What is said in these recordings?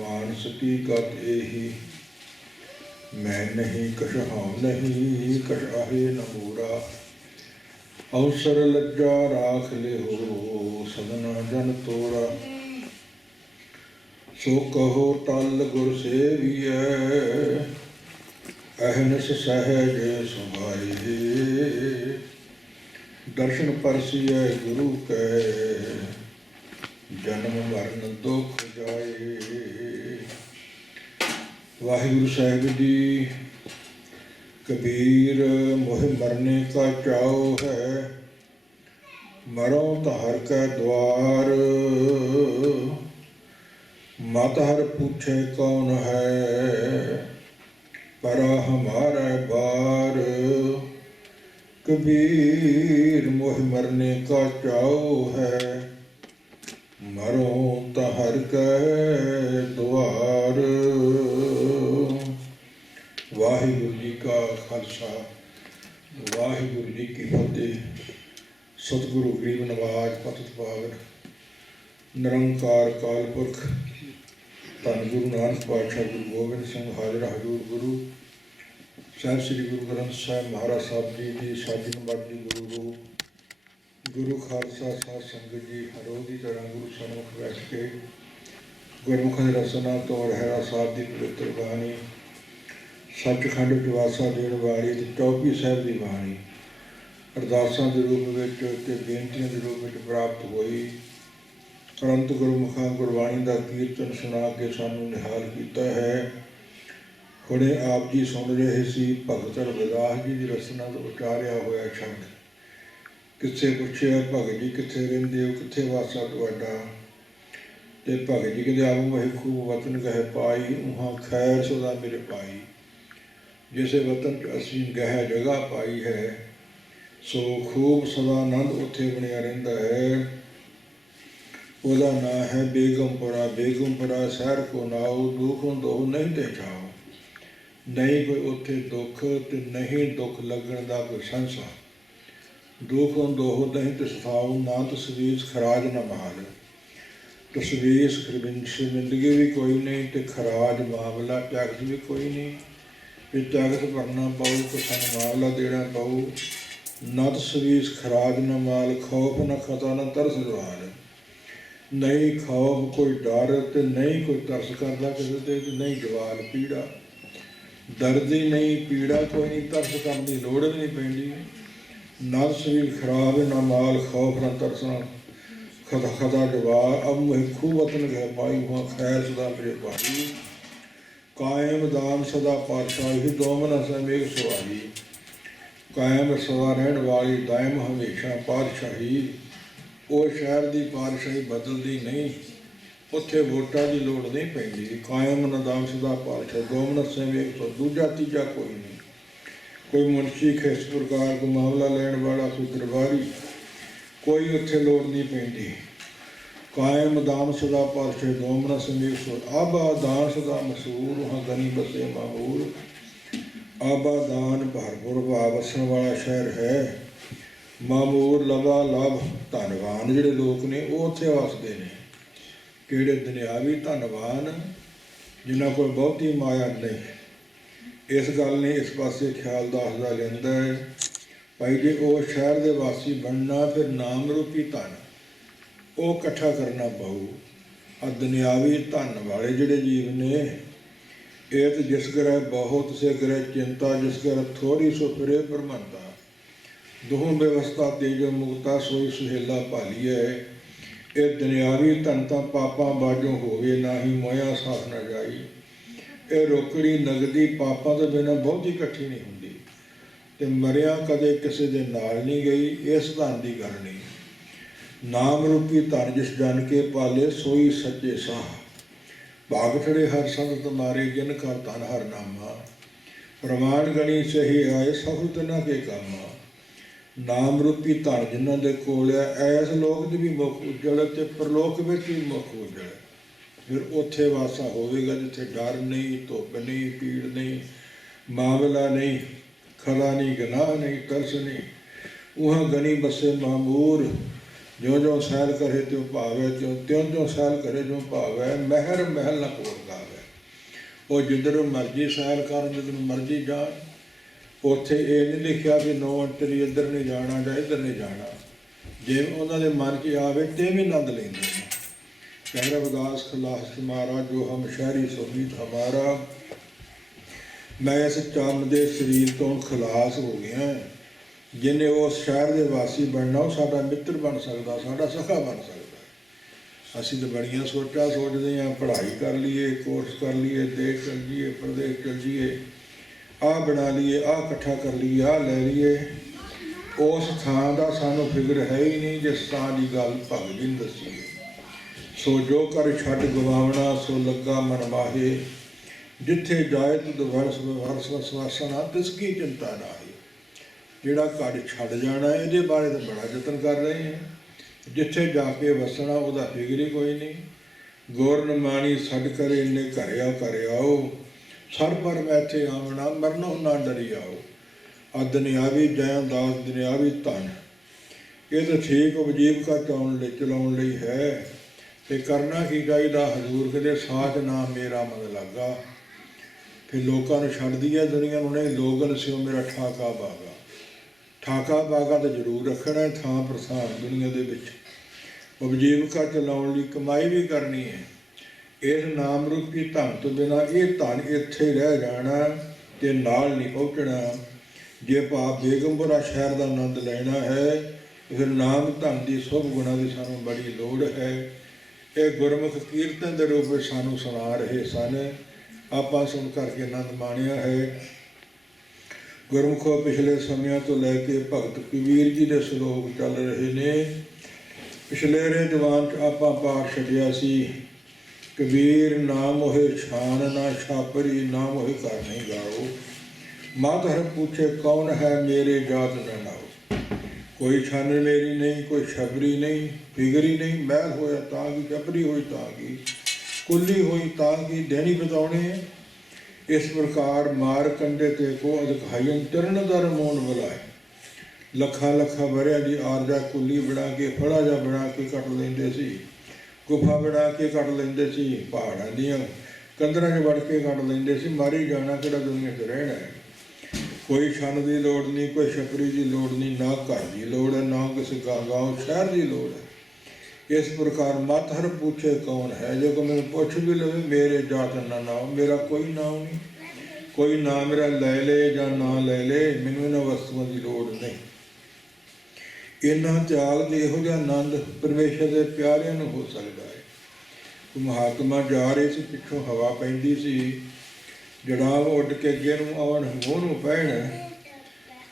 मानस की गत एही, मैं नहीं कशहां नहीं, कशाहे न मूरा। अवसर लज्जा राख ले हो, सदना जन तोरा। सो कहो टल गुर सेवियै, अहनस सहज सुभाए। दर्शन परसियै गुरु कै, जन्म मरण दुख जाए। वाहिगुरु साहिब जी। कबीर मोह मरने का चाओ है, मरो तो हर का द्वार। मत हर पूछे कौन है, परा हमारा बार। कबीर मोह मरने का चाओ है, मरो तो हर के द्वार। वाहिगुरु जी का खालसा, वाहिगुरु जी की फतेह। सतगुरु गरीब नवाज पतत पावन, निरंकार काल पुरख धन गुरु नानक पातशाह गुरु गोबिंद सिंह हाजर हजूर गुरु ਸਾਹਿਬ ਸ੍ਰੀ ਗੁਰੂ ਗ੍ਰੰਥ ਸਾਹਿਬ ਮਹਾਰਾਜ ਸਾਹਿਬ ਜੀ ਦੀ ਸਾਜੀ ਨੰਬਰ ਦੀ ਗੁਰੂ ਰੂਪ। ਗੁਰੂ ਖਾਲਸਾ ਸਾਧ ਸੰਗਤ ਜੀ ਹਰੋ ਦੀ ਤਰ੍ਹਾਂ ਗੁਰੂ ਸਨਮੁਖ ਬੈਠ ਕੇ ਗੁਰਮੁਖ ਦੀ ਰਸਨਾ ਤੋਂ ਰਹਿਰਾ ਸਾਹਿਬ ਦੀ ਪਵਿੱਤਰ ਬਾਣੀ, ਸੱਚਖੰਡ ਜਵਾਸਾ ਦੇਣ ਵਾਲੀ ਤੇ ਚੌਕੀ ਸਾਹਿਬ ਦੀ ਬਾਣੀ ਅਰਦਾਸਾਂ ਦੇ ਰੂਪ ਵਿੱਚ ਤੇ ਬੇਨਤੀਆਂ ਦੇ ਰੂਪ ਵਿੱਚ ਪ੍ਰਾਪਤ ਹੋਈ। ਅਨੰਤ ਗੁਰਮੁਖਾਂ ਗੁਰਬਾਣੀ ਦਾ ਕੀਰਤਨ ਸੁਣਾ ਕੇ ਸਾਨੂੰ ਨਿਹਾਲ ਕੀਤਾ ਹੈ। ਹੁਣੇ ਆਪ ਜੀ ਸੁਣ ਰਹੇ ਸੀ ਭਗਤ ਰਵਿਦਾਸ ਜੀ ਦੀ ਰਚਨਾ ਤੋਂ ਉਚਾਰਿਆ ਹੋਇਆ ਸ਼ਬਦ। ਕਿੱਥੇ ਪੁੱਛਿਆ ਭਗਤ ਜੀ ਕਿੱਥੇ ਰਹਿੰਦੇ ਹੋ, ਕਿੱਥੇ ਵਾਸਾ ਤੁਹਾਡਾ। ਤੇ ਭਗਤ ਜੀ ਕਹਿੰਦੇ ਆਪ ਵਹੀ ਖੂਬ ਵਤਨ ਗਹਿ ਪਾਈ, ਉਹਾਂ ਖੈਰ ਸਦਾ ਮੇਰੇ ਪਾਈ। ਜਿਸੇ ਵਤਨ 'ਚ ਅਸੀਂ ਗਹਿ ਜਗ੍ਹਾ ਪਾਈ ਹੈ, ਸੋ ਖੂਬ ਸਦਾ ਆਨੰਦ ਉੱਥੇ ਬਣਿਆ ਰਹਿੰਦਾ ਹੈ। ਉਹਦਾ ਨਾਂ ਹੈ ਬੇਗਮਪੁਰਾ। ਬੇਗਮਪੁਰਾ ਸ਼ਹਿਰ ਕੋ ਨਾਉ, ਦੁਖੋਂ ਦੋਹ ਨਹੀਂ ਤੇ ਚਾਓ। ਨਹੀਂ ਕੋਈ ਉੱਥੇ ਦੁੱਖ ਤੇ ਨਹੀਂ ਦੁੱਖ ਲੱਗਣ ਦਾ ਕੋਈ ਸੰਸਾ। ਦੁੱਖੋਂ ਦੋਹ ਨਹੀਂ ਤੇ ਸਫਾਉ, ਨਾ ਤਸਵੀਰ ਖਰਾਜ ਨਾ ਮਾਲ। ਤਸਵੀਰ ਸ਼ਰਮਿੰਦਗੀ ਵੀ ਕੋਈ ਨਹੀਂ ਤੇ ਖਰਾਜ ਮਾਮਲਾ ਟੈਕਸ ਵੀ ਕੋਈ ਨਹੀਂ। ਵੀ ਟੈਕਸ ਭਰਨਾ ਪਊ ਤਾਂ ਸਾਨੂੰ ਮਾਮਲਾ ਦੇਣਾ ਪਊ। ਨਾ ਤਸਵੀਰ ਖਰਾਜ ਨਾ ਮਾਲ, ਖੌਫ ਨਾ ਖਤਾ ਨਾ ਤਰਸ ਜਵਾਲ। ਨਹੀਂ ਖੌਫ ਕੋਈ ਡਰ ਤੇ ਨਹੀਂ ਕੋਈ ਤਰਸ ਕਰਦਾ ਕਿਸੇ 'ਤੇ, ਨਹੀਂ ਜਵਾਲ ਪੀੜਾ। ਦਰਦ ਹੀ ਨਹੀਂ, ਪੀੜਾ ਕੋਈ ਨਹੀਂ, ਤਰਸ ਕਰਨ ਦੀ ਲੋੜ ਵੀ ਨਹੀਂ ਪੈਂਦੀ। ਨਾ ਸਰੀਰ ਖਰਾਬ ਨਾ ਮਾਲ, ਖੌਫ ਨਾ ਤਰਸਣਾ ਖਦਾ ਜਵਾਰ। ਅਬ ਮੁਹਿ ਖੂਬ ਵਤਨ ਗਹਿ ਪਾਈ, ਹੁਆ ਖੈਰ ਸਦਾ ਮੇਰੇ ਭਾਈ। ਕਾਇਮ ਦਾਮ ਸਦਾ ਪਾਤਸ਼ਾਹੀ, ਦੋਮਨ ਸਮੇਗ ਸੁਆਹੀ। ਕਾਇਮ ਸਦਾ ਰਹਿਣ ਵਾਲੀ, ਦਾਇਮ ਹਮੇਸ਼ਾ ਪਾਤਸ਼ਾਹੀ। ਉਹ ਸ਼ਹਿਰ ਦੀ ਪਾਤਸ਼ਾਹੀ ਬਦਲਦੀ ਨਹੀਂ, ਉੱਥੇ ਵੋਟਾਂ ਦੀ ਲੋੜ ਨਹੀਂ ਪੈਂਦੀ। ਕਾਇਮ ਨਦਾਮ ਸਦਾ ਪਾਤਸ਼ਾਹ, ਦੋਮਨ ਸਮੇਗ ਤੋਂ ਦੂਜਾ ਤੀਜਾ ਕੋਈ ਨਹੀਂ। ਕੋਈ ਮੁਨਸ਼ੀ ਕਿਸ ਪ੍ਰਕਾਰ ਕੋਈ ਮਾਮਲਾ ਲੈਣ ਵਾਲਾ, ਕੋਈ ਦਰਬਾਰੀ, ਕੋਈ ਉੱਥੇ ਲੋੜ ਨਹੀਂ ਪੈਂਦੀ। ਕਾਇਮ ਦਾਮ ਸਦਾ ਪਾਤਸ਼ਾਹ, ਦੋਮਨ ਸਮੇਗ ਸੋ। ਆਬਾ ਦਾਨ ਸਦਾ ਮਸੂਰ, ਹਾਂ ਗਨੀ ਬਸੇ ਮਾਹੂਰ। ਆਬਾ ਦਾਨ ਭਰਪੁਰ ਭਾਵ ਵਸਣ ਵਾਲਾ ਸ਼ਹਿਰ ਹੈ। ਮਾਮੂਰ ਲਵਾ ਲਾਭ, ਧਨਵਾਨ ਜਿਹੜੇ ਲੋਕ ਨੇ ਉਹ ਉੱਥੇ ਵਸਦੇ ਨੇ। ਕਿਹੜੇ ਦੁਨਿਆਵੀ ਧਨਵਾਨ, ਜਿਨ੍ਹਾਂ ਕੋਲ ਬਹੁਤੀ ਮਾਇਆ ਨਹੀਂ। ਇਸ ਗੱਲ ਨੇ ਇਸ ਪਾਸੇ ਖਿਆਲ ਦੱਸਦਾ ਲੈਂਦਾ ਹੈ ਭਾਈ ਜੇ ਉਹ ਸ਼ਹਿਰ ਦੇ ਵਾਸੀ ਬਣਨਾ, ਫਿਰ ਨਾਮ ਰੂਪੀ ਧਨ ਉਹ ਇਕੱਠਾ ਕਰਨਾ ਪਊ। ਆ ਦੁਨਿਆਵੀ ਧਨ ਵਾਲੇ ਜਿਹੜੇ ਜੀਵ ਨੇ, ਇਹ ਤਾਂ ਜਿਸ ਗ੍ਰਹਿ ਬਹੁਤ ਸੇ ਗ੍ਰਹਿ ਚਿੰਤਾ, ਜਿਸ ਗ੍ਰਹਿ ਥੋੜੀ ਸੋ ਫਿਰੇ ਭਰਮੰਤਾ। ਦੋਹਾਂ ਵਿਵਸਥਾ ਤੇ ਜੋ ਮੁਕਤਾ, ਸੋਈ ਸੁਹੇਲਾ ਭਾਲੀਐ। ਇਹ ਦੁਨਿਆਵੀ ਧਨ ਤਾਂ ਪਾਪਾਂ ਬਾਝੋਂ ਹੋਵੇ, ਨਾ ਹੀ ਮੋਇਆ ਸਾਥ ਨਾ ਜਾਈ। ਇਹ ਰੋਕੜੀ ਨਗਦੀ ਪਾਪਾਂ ਤੋਂ ਬਿਨਾਂ ਬਹੁਤੀ ਇਕੱਠੀ ਨਹੀਂ ਹੁੰਦੀ, ਤੇ ਮਰਿਆ ਕਦੇ ਕਿਸੇ ਦੇ ਨਾਲ ਨਹੀਂ ਗਈ। ਇਸ ਧਨ ਦੀ ਗੱਲ ਨਹੀਂ। ਨਾਮ ਰੂਪੀ ਧਨ ਜਿਸ ਜਨ ਕੇ ਪਾਲੇ, ਸੋਈ ਸੱਚੇ ਸਾਹ। ਭਾਗ ਠੜੇ ਹਰ ਸੰਤ ਤੁਮਾਰੇ, ਜਿਨ ਕਰ ਧਨ ਹਰ ਨਾਮਾ। ਪ੍ਰਮਾਣ ਗਣੀ ਸਹੀ ਆਏ, ਸਫਲ ਤਿਨਾ ਕੇ ਕਾਮਾ। ਨਾਮ ਰੂਪੀ ਧਨ ਜਿਨ੍ਹਾਂ ਦੇ ਕੋਲ ਆ, ਐਸ ਲੋਕ 'ਚ ਵੀ ਮੁੱਖ ਉਜਲ ਤੇ ਪਰਲੋਕ ਵਿੱਚ ਵੀ ਮੁੱਖ ਉਜਲ। ਫਿਰ ਉੱਥੇ ਵਾਸਾ ਹੋਵੇਗਾ ਜਿੱਥੇ ਡਰ ਨਹੀਂ, ਧੁੱਪ ਨਹੀਂ, ਪੀੜ ਨਹੀਂ, ਮਾਮਲਾ ਨਹੀਂ, ਖਲਾ ਨਹੀਂ, ਗਨਾਹ ਨਹੀਂ, ਤਰਸ ਨਹੀਂ। ਉਹਾਂ ਗਨੀ ਬਸੇ ਮਾਮੂਰ, ज्यों ज्यों सैल करे त्यों भावे, त्यों त्यों त्यों सैल करे ज्यों भावे, महर महल न कोट गावे। वो जिधर मर्जी सैल कर, जिधर मर्जी जान, उत्थे ये नहीं लिखा भी नो एंट्री, इधर नहीं जाना या इधर नहीं जाना। जे उन्होंने मन च आवे ते भी आनंद लेंदे ने। कह रविदास खलास तुम्हारा, जो हम शहरी सुमीत हमारा। मैं इस चंद के शरीर तो खलास हो गया। जिन्हें उस शहर के वासी बनना, वो साडा मित्र बन सकता, साडा सखा बन सकता। असीं तो बड़ियां सोचा सोचते हैं, पढ़ाई कर लीए, कोर्स कर लीए, देश चल जाइए, प्रदेश चल जाइए, आ बना लीए, आ इकट्ठा कर लीए, आ लै लीए। उस थां का सानू फिक्र है ही नहीं जिस थां की गल भगत जी ने दसी है। सो जो कर छड्ड गवावना, सो लगा मन माहे। जिथे जाए तुद वरस वरस वसवासना, तिसकी चिंता ना है। जिहड़ा घर छड्ड जाना, ये बारे तो बड़ा यतन कर रहे हैं। जिथे जाके वसना, वह फिक्र ही कोई नहीं। गुर निमाणी छड्ड करे इन्ने घरिया घर आओ, सर पर मैथे आमना, मरनों ना डरी आओ। आ दुनियावी जैन दास, दुनियावी धन, ये तो ठीक वजीबका चलाउण लई है। ते करना की चाहिए, हजूर कहते साच ना मेरा मन लागा। फिर लोगों ने छड्ड दिया दुनिया, उन्हें लोगन से मेरा ठाका बागा। ठाका बागा तो जरूर रखना है, थां प्रथान दुनिया के विच उपजीविका चलाउण लई कमाई भी करनी है। इस नाम रूपी धन तो बिना ये धन इत्थे रह जाना ते नाल नहीं पहुँचना। जे भाव बेगमपुरा शहर का आनंद लेना है, फिर नाम धन की शुभ गुणा की सानू बड़ी लोड़ है। ये गुरमुख कीर्तन के रूप में सानू सुना रहे सन, आपां सुन करके आनंद माणिया है। गुरमुखों पिछले समय तो लैके भगत कबीर जी के श्लोक चल रहे ने। पिछलेरे दीवान च आपां पाठ छड्डिया सी, कबीर ना मोहे छान ना छापरी, ना मोहे घर नहीं गाओ। मात हर पूछे कौन है मेरे जात न नाओ। कोई छान मेरी नहीं, कोई छबरी नहीं, फिगरी नहीं। मैल होया तां की, छपरी हुई तां की, कुल्ली हुई तां की, देनी बताने। इस प्रकार मार कंडे ते को अधखाइयन चरण दर मोन बुलाए। लखा लखा वरिया की आरजा कुली बना के, फड़ा जा बना के कट लेंदे सी, गुफा बना के कट लेंदे सी, पहाड़ां दियां कंदरां च वड़ के कट लेंदे सी। मारी जाना किहड़ा दुनिया च रहना है। कोई छन की लोड़ नहीं, कोई छपरी की लोड़ नहीं, ना घर की लोड़ है, ना किसी गाँव शहर की लोड़ है। इस प्रकार मत हर पूछे कौन है। जो कोई मैंने पूछ भी लवे, मेरे जात ना नाम, मेरा कोई नाम नहीं। कोई ना मेरा लै ले या ना लै ले, मैनू इन्हां वस्तुओं की लोड़ नहीं। इन्ना त्याग दे इहो जिहा आनंद परमेश्वर के प्यारिਆਂ ਨੂੰ हो सकता है। महात्मा जा रहे सी, पिछों हवा पैंदी सी, जड़ाव उड़ के अगे ਨੂੰ ਆਉਣ, ਮੂੰਹ ਨੂੰ ਪੈਣ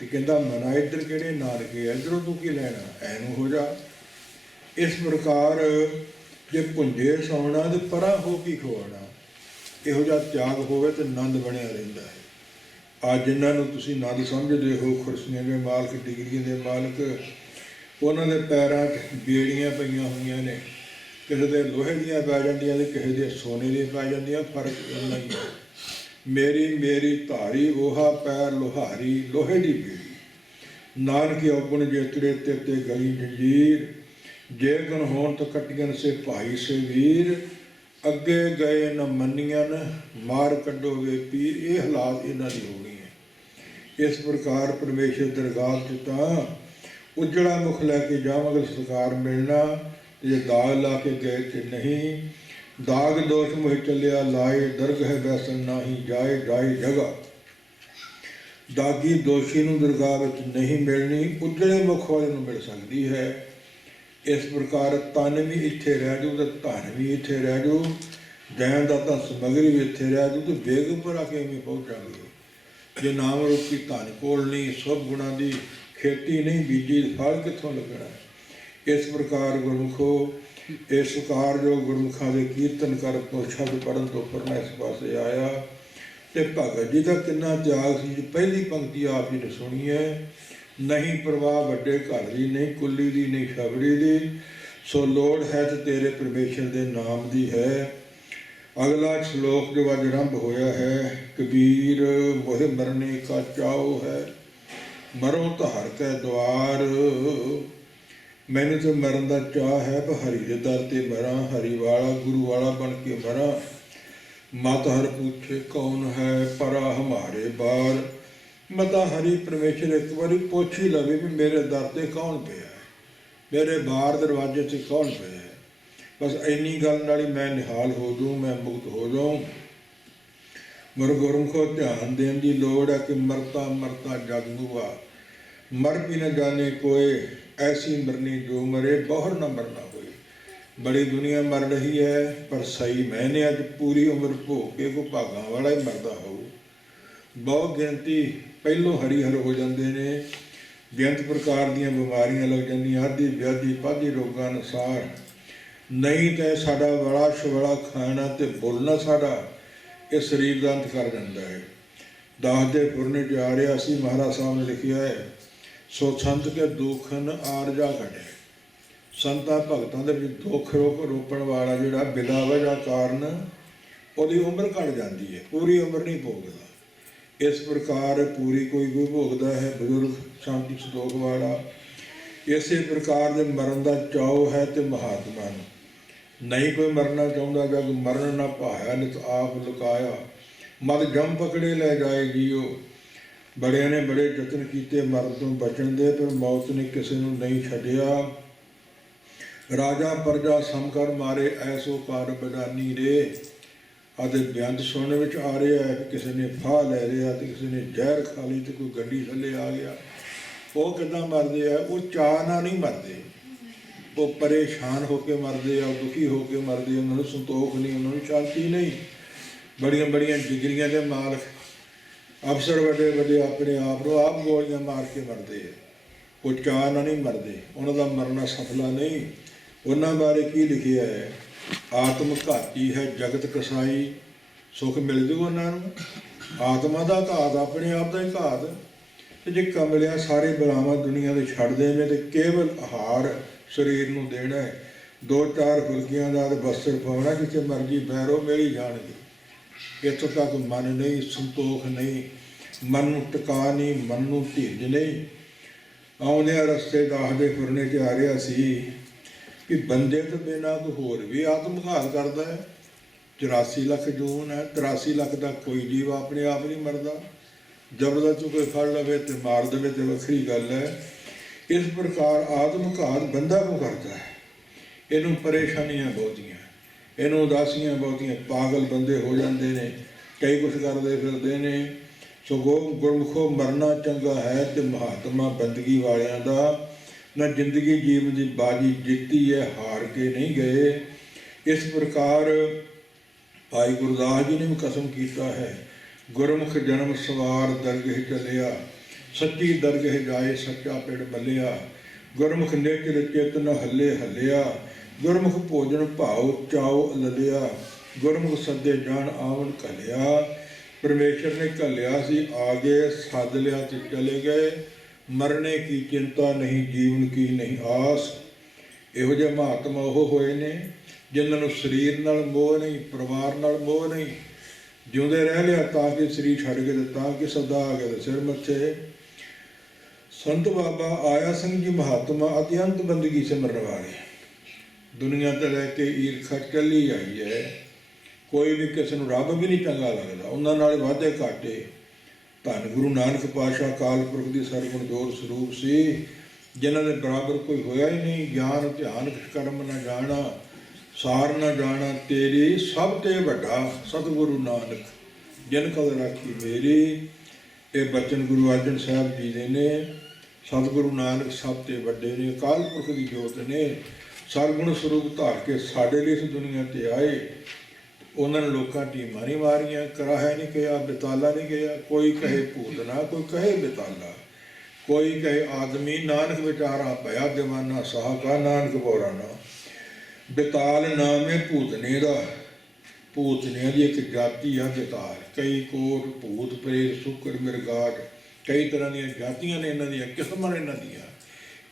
ਤੇ ਕਹਿੰਦਾ ਮਨਾ ਇੱਧਰ ਕਿਹੜੇ ਨਾਨਕੇ, ਇੱਧਰੋਂ ਤੂੰ ਕੀ ਲੈਣਾ, ਐਨੂੰ ਹੋ ਜਾ। इस प्रकार जे भुंजे सौना तो परा हो की खोना। इहो जिहा त्याग होवे तो आनंद बनिया रहिंदा है। अज जिन्हां तुसीं आनंद समझदे हो, खुर्सियां के मालक, डिग्रियां के मालक, उन्हां दे पैरां 'च बेड़ियां पईयां होईयां ने। किसी दे लोहे दीयां पै जांदियां ते किसी दे सोने दी पै जांदियां, फर्क इन्ना ही है। मेरी मेरी धारी ओहा पैर लोहारी, लोहे दी बेड़ी। नानक औगुण जेतरे ते गली जंजीर, जे गुण होन तो कटियन से भाई से वीर। अगे गए न मनियन, मार कड्डो वे पीर। ये हालात इन्हां दी होनी है। इस प्रकार परमेश्वर दरगाह च तां उजड़ा मुख लैके जावांगे, सरकार मिलना। जे दाग ला के गए ते नहीं, दाग दोष मुह चलिया लाए, दरगह बैसन नाही जाए, जाए जगह। दागी दोषी नूं दरगाह विच नहीं मिलनी, उजड़े मुख वाले नूं मिल सकती है। इस प्रकार तन भी इत्थे रह जू तो धन भी इत्थे रह जू, जैन का धन समगरी भी इत्थे रह जू, तो बेगमपुरा किवें पहुँचांगे जे नाम रूपी धन कोल नहीं, शुभ गुणा की खेती नहीं बीजी, फल कित्थों लगना। इस प्रकार गुरमुखो, इस प्रकार जो गुरमुखा के कीर्तन कर तो शब्द पढ़न तो फिर मैं इस पासे आया तो भगत जी का कितना त्याग सी। पहली पंक्ति आप जी ने सुनी है, नहीं परवाह वड्डे घर की, नहीं कुली की, नहीं छबड़ी की, सो लोड़ है तो तेरे परमेश्वर के नाम की है। अगला श्लोक जो अज आरंभ होया है, कबीर मोहे मरने का चाओ है, मरो तो हर कै द्वार। मैनू तो मरण का चाह है, पर हरि के दर ते मरा, हरि वाला गुरु वाला बन के मरा। मत हर पूछे कौन है परा हमारे बार। मता हरि परमेश्वर एक बारी पुछ ही लवे भी मेरे दर ते कौन पे है, मेरे बार दरवाजे से कौन पे है। बस इन्नी गल नाल ही मैं निहाल हो जाऊँ, मैं मुक्त हो जाऊँ। मर गुरमुखो ध्यान देने की लोड़ है कि मरता मरता जग मुआ। मर भी न जाने कोई, ऐसी मरनी जो मरे बहुर न मरना होए। बड़ी दुनिया मर रही है, पर सही मैंने अज पूरी उम्र भोग के को भागां वाला ही मरदा होऊ। बहुत गिनती पहलों हरिहर हो जाते हैं, बेअंत प्रकार दीयां बीमारियां लग जांदियां, आदि व्याधि पाधी रोगां अनुसार। नहीं तो साडा वाला शवाला खाना तो बोलना साडा इस शरीर का अंत कर जाता है। दास दे फुरने च आ रहा सी, महाराज साहब ने लिखिया है, सो संत के दुखन आरजा घटे। संतां भगतां दे विच दुख रोकण वाला जिहड़ा बिला वजह कारण उहदी उम्र घट जाती है, पूरी उम्र नहीं भोगदा। इस प्रकार पूरी कोई भोगदा है, बजुर्ग शांति संतोख वाला। इस प्रकार दे मरण का चाओ है तो महात्मा नूं नहीं कोई मरना चाहुंदा। जग मरण ना भाया नित आप लुकाया, मत जम पकड़े लै जाए जियो। बड़िया ने बड़े यतन किए मरण तो बचण दे, पर मौत ने किसी नूं नहीं छड्डिया। राजा प्रजा समकर मारे ऐसो कार बदानी रे। आदि बेअंत सुनने विच आ रहा है, किसी ने फाह लै लिया तो किसी ने जहर खा ली तो कोई गड्डी थले आ गया। वो किदां मरदे आ, वो चाह नाल नहीं मरदे, वो परेशान होकर मरदे आ, दुखी होकर मरदे। उन्होंने संतोख नहीं, उन्होंने शांति नहीं। बड़ियां बड़ियां डिग्रियां के मालक अफसर बड़े बड़े अपने आप को आप गोलियां मार के मरदे है, वो चाह ना नहीं मरदे, उन्होंने मरना सफला नहीं। उन्होंने बारे की लिखिया है, आत्म घाती है जगत कसाई, सुख मिल जू उन्होंने। आत्मा का घात, अपने आप का ही घात। तो जे कमलिया सारे बलावां दुनिया के छड्ड देने तो केवल आहार शरीर नूं देना है, दो चार फुलकियां का बस्तर पाउणा, जिथे मर्जी बैरो मिल ही जाणगे। इत्थों तक मन नहीं, संतोख नहीं, मन नूं टिका नहीं, मन नूं धीरज नहीं। आउंदियां रस्ते दास दे फुरने च आ रहा सी कि बंदे तो बिना कोई होर भी आत्मघात करता है। 84 लाख जून है, 83 लाख का कोई जीव अपने आप नहीं मरदा। जबरदस्त कोई फड़ लवे तो मार दे तो वखरी गल है। इस प्रकार आत्मघात बंदा क्यों करता है? इनू परेशानियां बहुतियां, इनू उदासियां बहुतियां, पागल बंदे हो जाते हैं, कई कुछ करते फिरते हैं। सगो गुरमुखो मरना चंगा है तो महात्मा बंदगी वालियां दा न जिंदगी जीवन की बाजी जीती है, हार के नहीं गए। इस प्रकार भाई गुरदास जी ने भी कसम किया है, गुरमुख जन्म सवार दरगह चलिया, सच्ची दरगह जाए सच्चा पिंड मलिया। गुरमुख नेचर चित न हले हलिया, गुरमुख भोजन भाव चाओ ललिया। गुरमुख सदे जान आवन कलिया, परमेश्वर ने घलिया सी आगे सद लिया तो चले गए। मरने की चिंता नहीं, जीवन की नहीं आस। इहो जिहे महात्मा ਉਹ ਹੋਏ ਨੇ ਜਿਨ੍ਹਾਂ ਨੂੰ ਸਰੀਰ ਨਾਲ ਮੋਹ ਨਹੀਂ, ਪਰਿਵਾਰ ਨਾਲ ਮੋਹ ਨਹੀਂ। ਜਿਉਂਦੇ ਰਹਿ ਲਿਆ ਤਾਂ ਕਿ ਸਰੀਰ ਛੱਡ ਕੇ ਤਾਂ ਕਿ ਸਦਾ ਆ ਗਿਆ ਸਿਰ ਮੱਥੇ। संत बाबा आया सिंह जी महात्मा अत्यंत बंदगी सिमरन वाले, दुनिया तो लैके ईरखा चली आई है। कोई भी किसी को रब भी नहीं चंगा लगता, उन्होंने वाधे घाटे। धन गुरु नानक पातशाह काल पुरख की सरगुण जोर स्वरूप से, जिन्होंने बराबर कोई होया ही नहीं। ज्ञान ध्यान कर्म न जाना, सार न जाना तेरी, सब ते वड्डा सतगुरु नानक जिन कल राखी मेरी। ये बचन गुरु अर्जन साहब जी दे ने। सतगुरु नानक सब ते वड्डे ने, अकाल पुरख की जोत ने। सरगुण स्वरूप धार के साडे लिए इस दुनिया ते आए। उन्होंने लोगों टीमां नहीं मारियां, कराहा नहीं गया, बिताला नहीं गया। कोई कहे भूतना, कोई कहे बिताला, कोई कहे आदमी। नानक विचारा भया दीवाना, साहका नानक बोराना। बिताल नाम है भूतने का, भूतनिया की एक जाति है बिताल। कई कोट भूत प्रेत सुकर मिरगाट, कई तरह दी जातियां ने, इन्हों दी किस्मां ने इन्हों दियां।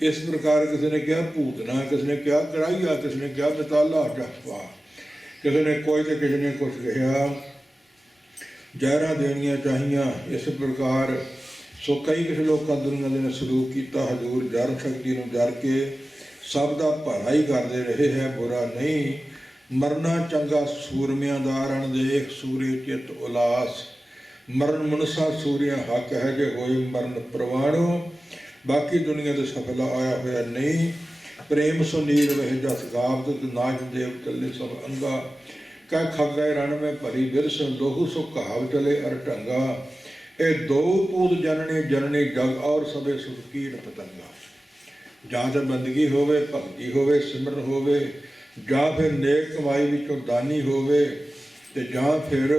इस प्रकार किसी ने कहा भूतना, किसी ने कहा कराइया, किसी ने कहा बिताला जफा, किसी ने कोई तो किसी ने कुछ कहा। जहरां देनियां चाहिए। इस प्रकार सो कई किसी लोगों दुनिया ने सलूक किया। हजूर जर शक्ति नूं जर के सब दा भला ही करते रहे है, बुरा नहीं। मरना चंगा सूरमियां दा रण देख, सूर्य चित उलास। मरण मनुषा सूर्य हक है, जे होए मरण प्रवाणो। बाकी दुनिया दे सफला आया होया नहीं। प्रेम सुनील वह जस गावत, नाज देव चले सब अंगा। कह खगै रण में भरी बिरस, लोहू सो कहाव चले अर ढंगा। ए दो पूत जननी जननी जग, और सबे सुख कीट पतंगा। ਜਾਂ ਤਾਂ ਬੰਦਗੀ ਹੋਵੇ, ਭਗਤੀ ਹੋਵੇ, ਸਿਮਰਨ ਹੋਵੇ, ਜਾਂ ਫਿਰ ਨੇਕ ਕਮਾਈ ਵਿੱਚੋਂ ਦਾਨੀ ਹੋਵੇ, ਤੇ ਜਾਂ ਫਿਰ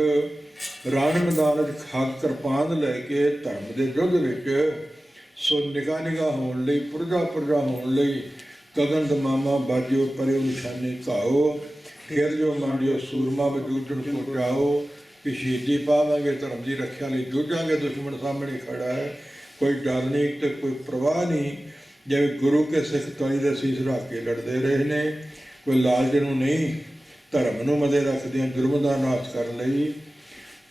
ਰਣ ਮੈਦਾਨ ਵਿੱਚ ਖੱਗ ਕਿਰਪਾਨ ਲੈ ਕੇ ਧਰਮ ਦੇ ਯੁੱਧ ਵਿੱਚ ਸੋ ਨਿਗਾਹ ਨਿਗਾਹ ਹੋਣ ਲਈ, ਪੁਰਜਾ ਪੁਰਜਾ ਹੋਣ ਲਈ ਗਗਨ ਦਮਾਮਾ ਬਾਜਿਓ ਪਰਿਓ ਨਿਸ਼ਾਨੇ ਘਾਓ। ਫਿਰ ਜੋ ਮੰਡਿਓ ਸੂਰਮਾ ਵਜੂਦਨ ਕੋ ਜਾਓ, ਕਿ ਸ਼ਹੀਦੀ ਪਾਵਾਂਗੇ, ਧਰਮ ਦੀ ਰੱਖਿਆ ਲਈ ਜੂਝਾਂਗੇ। ਦੁਸ਼ਮਣ ਸਾਹਮਣੇ ਖੜਾ ਹੈ, ਕੋਈ ਡਰ ਨਹੀਂ ਤੇ ਕੋਈ ਪ੍ਰਵਾਹ ਨਹੀਂ। ਜਿਵੇਂ ਗੁਰੂ ਕੇ ਸਿੱਖ ਤਲੀ ਦੇ ਸੀਸ ਰੱਖ ਕੇ ਲੜਦੇ ਰਹੇ ਨੇ, ਕੋਈ ਲਾਲਚ ਨੂੰ ਨਹੀਂ, ਧਰਮ ਨੂੰ ਮਦੇ ਰੱਖਦਿਆਂ ਜੁਰਮ ਦਾ ਨਾਸ਼ ਕਰਨ ਲਈ।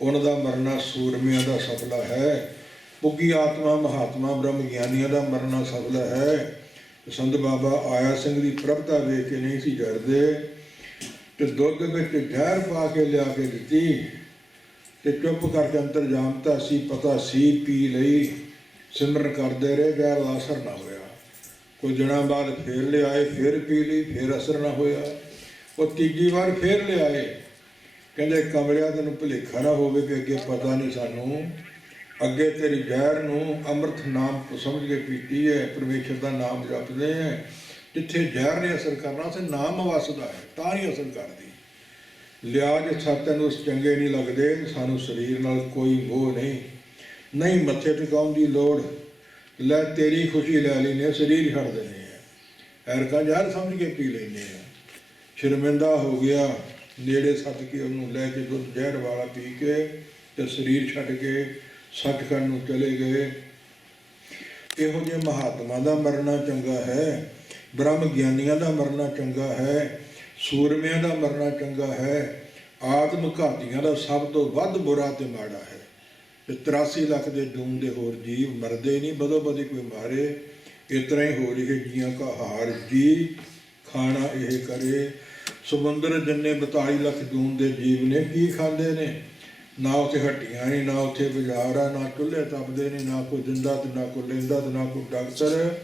ਉਹਨਾਂ ਦਾ ਮਰਨਾ ਸੂਰਮਿਆਂ ਦਾ ਸਫਲਾ ਹੈ। ਪੁੱਗੀ ਆਤਮਾ ਮਹਾਤਮਾ ਬ੍ਰਹਮ ਗਿਆਨੀਆਂ ਦਾ ਮਰਨਾ ਸਫਲਾ ਹੈ। ਸੰਤ ਬਾਬਾ ਆਇਆ ਸਿੰਘ ਦੀ ਪ੍ਰਭਤਾ ਵੇਖ ਕੇ ਨਹੀਂ ਸੀ ਡਰਦੇ, ਤੇ ਦੁੱਧ ਵਿੱਚ ਜ਼ਹਿਰ ਪਾ ਕੇ ਲਿਆ ਕੇ ਦਿੱਤੀ, ਤੇ ਚੁੱਪ ਕਰਕੇ ਅੰਤਰਜਾਮਤਾ ਸੀ, ਪਤਾ ਸੀ, ਪੀ ਲਈ। ਸਿਮਰਨ ਕਰਦੇ ਰਹੇ, ਜ਼ਹਿਰ ਦਾ ਅਸਰ ਨਾ ਹੋਇਆ। ਕੁਝ ਦਿਨਾਂ ਬਾਅਦ ਫੇਰ ਲਿਆਏ, ਫੇਰ ਪੀ ਲਈ, ਫੇਰ ਅਸਰ ਨਾ ਹੋਇਆ। ਉਹ ਤੀਜੀ ਵਾਰ ਫੇਰ ਲਿਆਏ, ਕਹਿੰਦੇ ਕਮਲਿਆ ਤੈਨੂੰ ਭੁਲੇਖਾ ਨਾ ਹੋਵੇ ਕਿ ਅੱਗੇ ਪਤਾ ਨਹੀਂ ਸਾਨੂੰ, ਅੱਗੇ ਤੇਰੀ ਜ਼ਹਿਰ ਨੂੰ ਅੰਮ੍ਰਿਤ ਨਾਮ ਸਮਝ ਕੇ ਪੀਤੀ ਹੈ, ਪਰਮੇਸ਼ਰ ਦਾ ਨਾਮ ਜਪਦੇ ਹੈ। ਜਿੱਥੇ ਜ਼ਹਿਰ ਨੇ ਅਸਰ ਕਰਨਾ, ਉੱਥੇ ਨਾਮ ਵਸਦਾ ਹੈ, ਤਾਂ ਨਹੀਂ ਅਸਰ ਕਰਦੀ। ਲਿਆ ਜੇ ਸੱਤ ਨੂੰ ਚੰਗੇ ਨਹੀਂ ਲੱਗਦੇ, ਸਾਨੂੰ ਸਰੀਰ ਨਾਲ ਕੋਈ ਮੋਹ ਨਹੀਂ, ਨਹੀਂ ਮੱਥੇ ਟਿਕਾਉਣ ਦੀ ਲੋੜ। ਲੈ ਤੇਰੀ ਖੁਸ਼ੀ ਲੈ ਲੈਂਦੇ, ਸਰੀਰ ਛੱਡ ਦਿੰਦੇ ਆ, ਐਰਕਾ ਜ਼ਹਿਰ ਸਮਝ ਕੇ ਪੀ ਲੈਂਦੇ ਆ। ਸ਼ਰਮਿੰਦਾ ਹੋ ਗਿਆ, ਨੇੜੇ ਸੱਦ ਕੇ ਉਹਨੂੰ ਲੈ ਕੇ ਦੁੱਧ ਜ਼ਹਿਰ ਵਾਲਾ ਪੀ ਕੇ ਤੇ ਸਰੀਰ ਛੱਡ ਕੇ ਸੱਚਖੰਡ ਨੂੰ ਚਲੇ ਗਏ। ਇਹੋ ਜਿਹੇ ਮਹਾਤਮਾ ਦਾ ਮਰਨਾ ਚੰਗਾ ਹੈ, ਬ੍ਰਹਮ ਗਿਆਨੀਆਂ ਦਾ ਮਰਨਾ ਚੰਗਾ ਹੈ, ਸੂਰਮਿਆਂ ਦਾ ਮਰਨਾ ਚੰਗਾ ਹੈ। ਆਤਮ ਘਾਤੀਆਂ ਦਾ ਸਭ ਤੋਂ ਵੱਧ ਬੁਰਾ ਤੇ ਮਾੜਾ ਹੈ। ਤੇ 83 ਲੱਖ ਦੇ ਡੂਮ ਦੇ ਹੋਰ ਜੀਵ ਮਰਦੇ ਨਹੀਂ, ਬਦੋ ਬਦੀ ਕੋਈ ਮਾਰੇ। ਇਸ ਤਰ੍ਹਾਂ ਹੀ ਹੋ ਰਹੀ ਜੀਆਂ ਕਾ ਹਾਰ ਜੀ, ਖਾਣਾ ਇਹ ਕਰੇ। ਸਮੁੰਦਰ ਜਿੰਨੇ 42 ਲੱਖ ਡੂਮ ਦੇ ਜੀਵ ਨੇ, ਕੀ ਖਾਂਦੇ ਨੇ? ਨਾ ਉੱਥੇ ਹੱਟੀਆਂ ਨੇ, ਨਾ ਉੱਥੇ ਬਾਜ਼ਾਰ ਆ, ਨਾ ਚੁੱਲ੍ਹੇ ਤਪਦੇ ਨੇ, ਨਾ ਕੋਈ ਦਿੰਦਾ ਤੇ ਨਾ ਕੋਈ ਲੈਂਦਾ ਤੇ ਨਾ ਕੋਈ ਡਾਕਟਰ।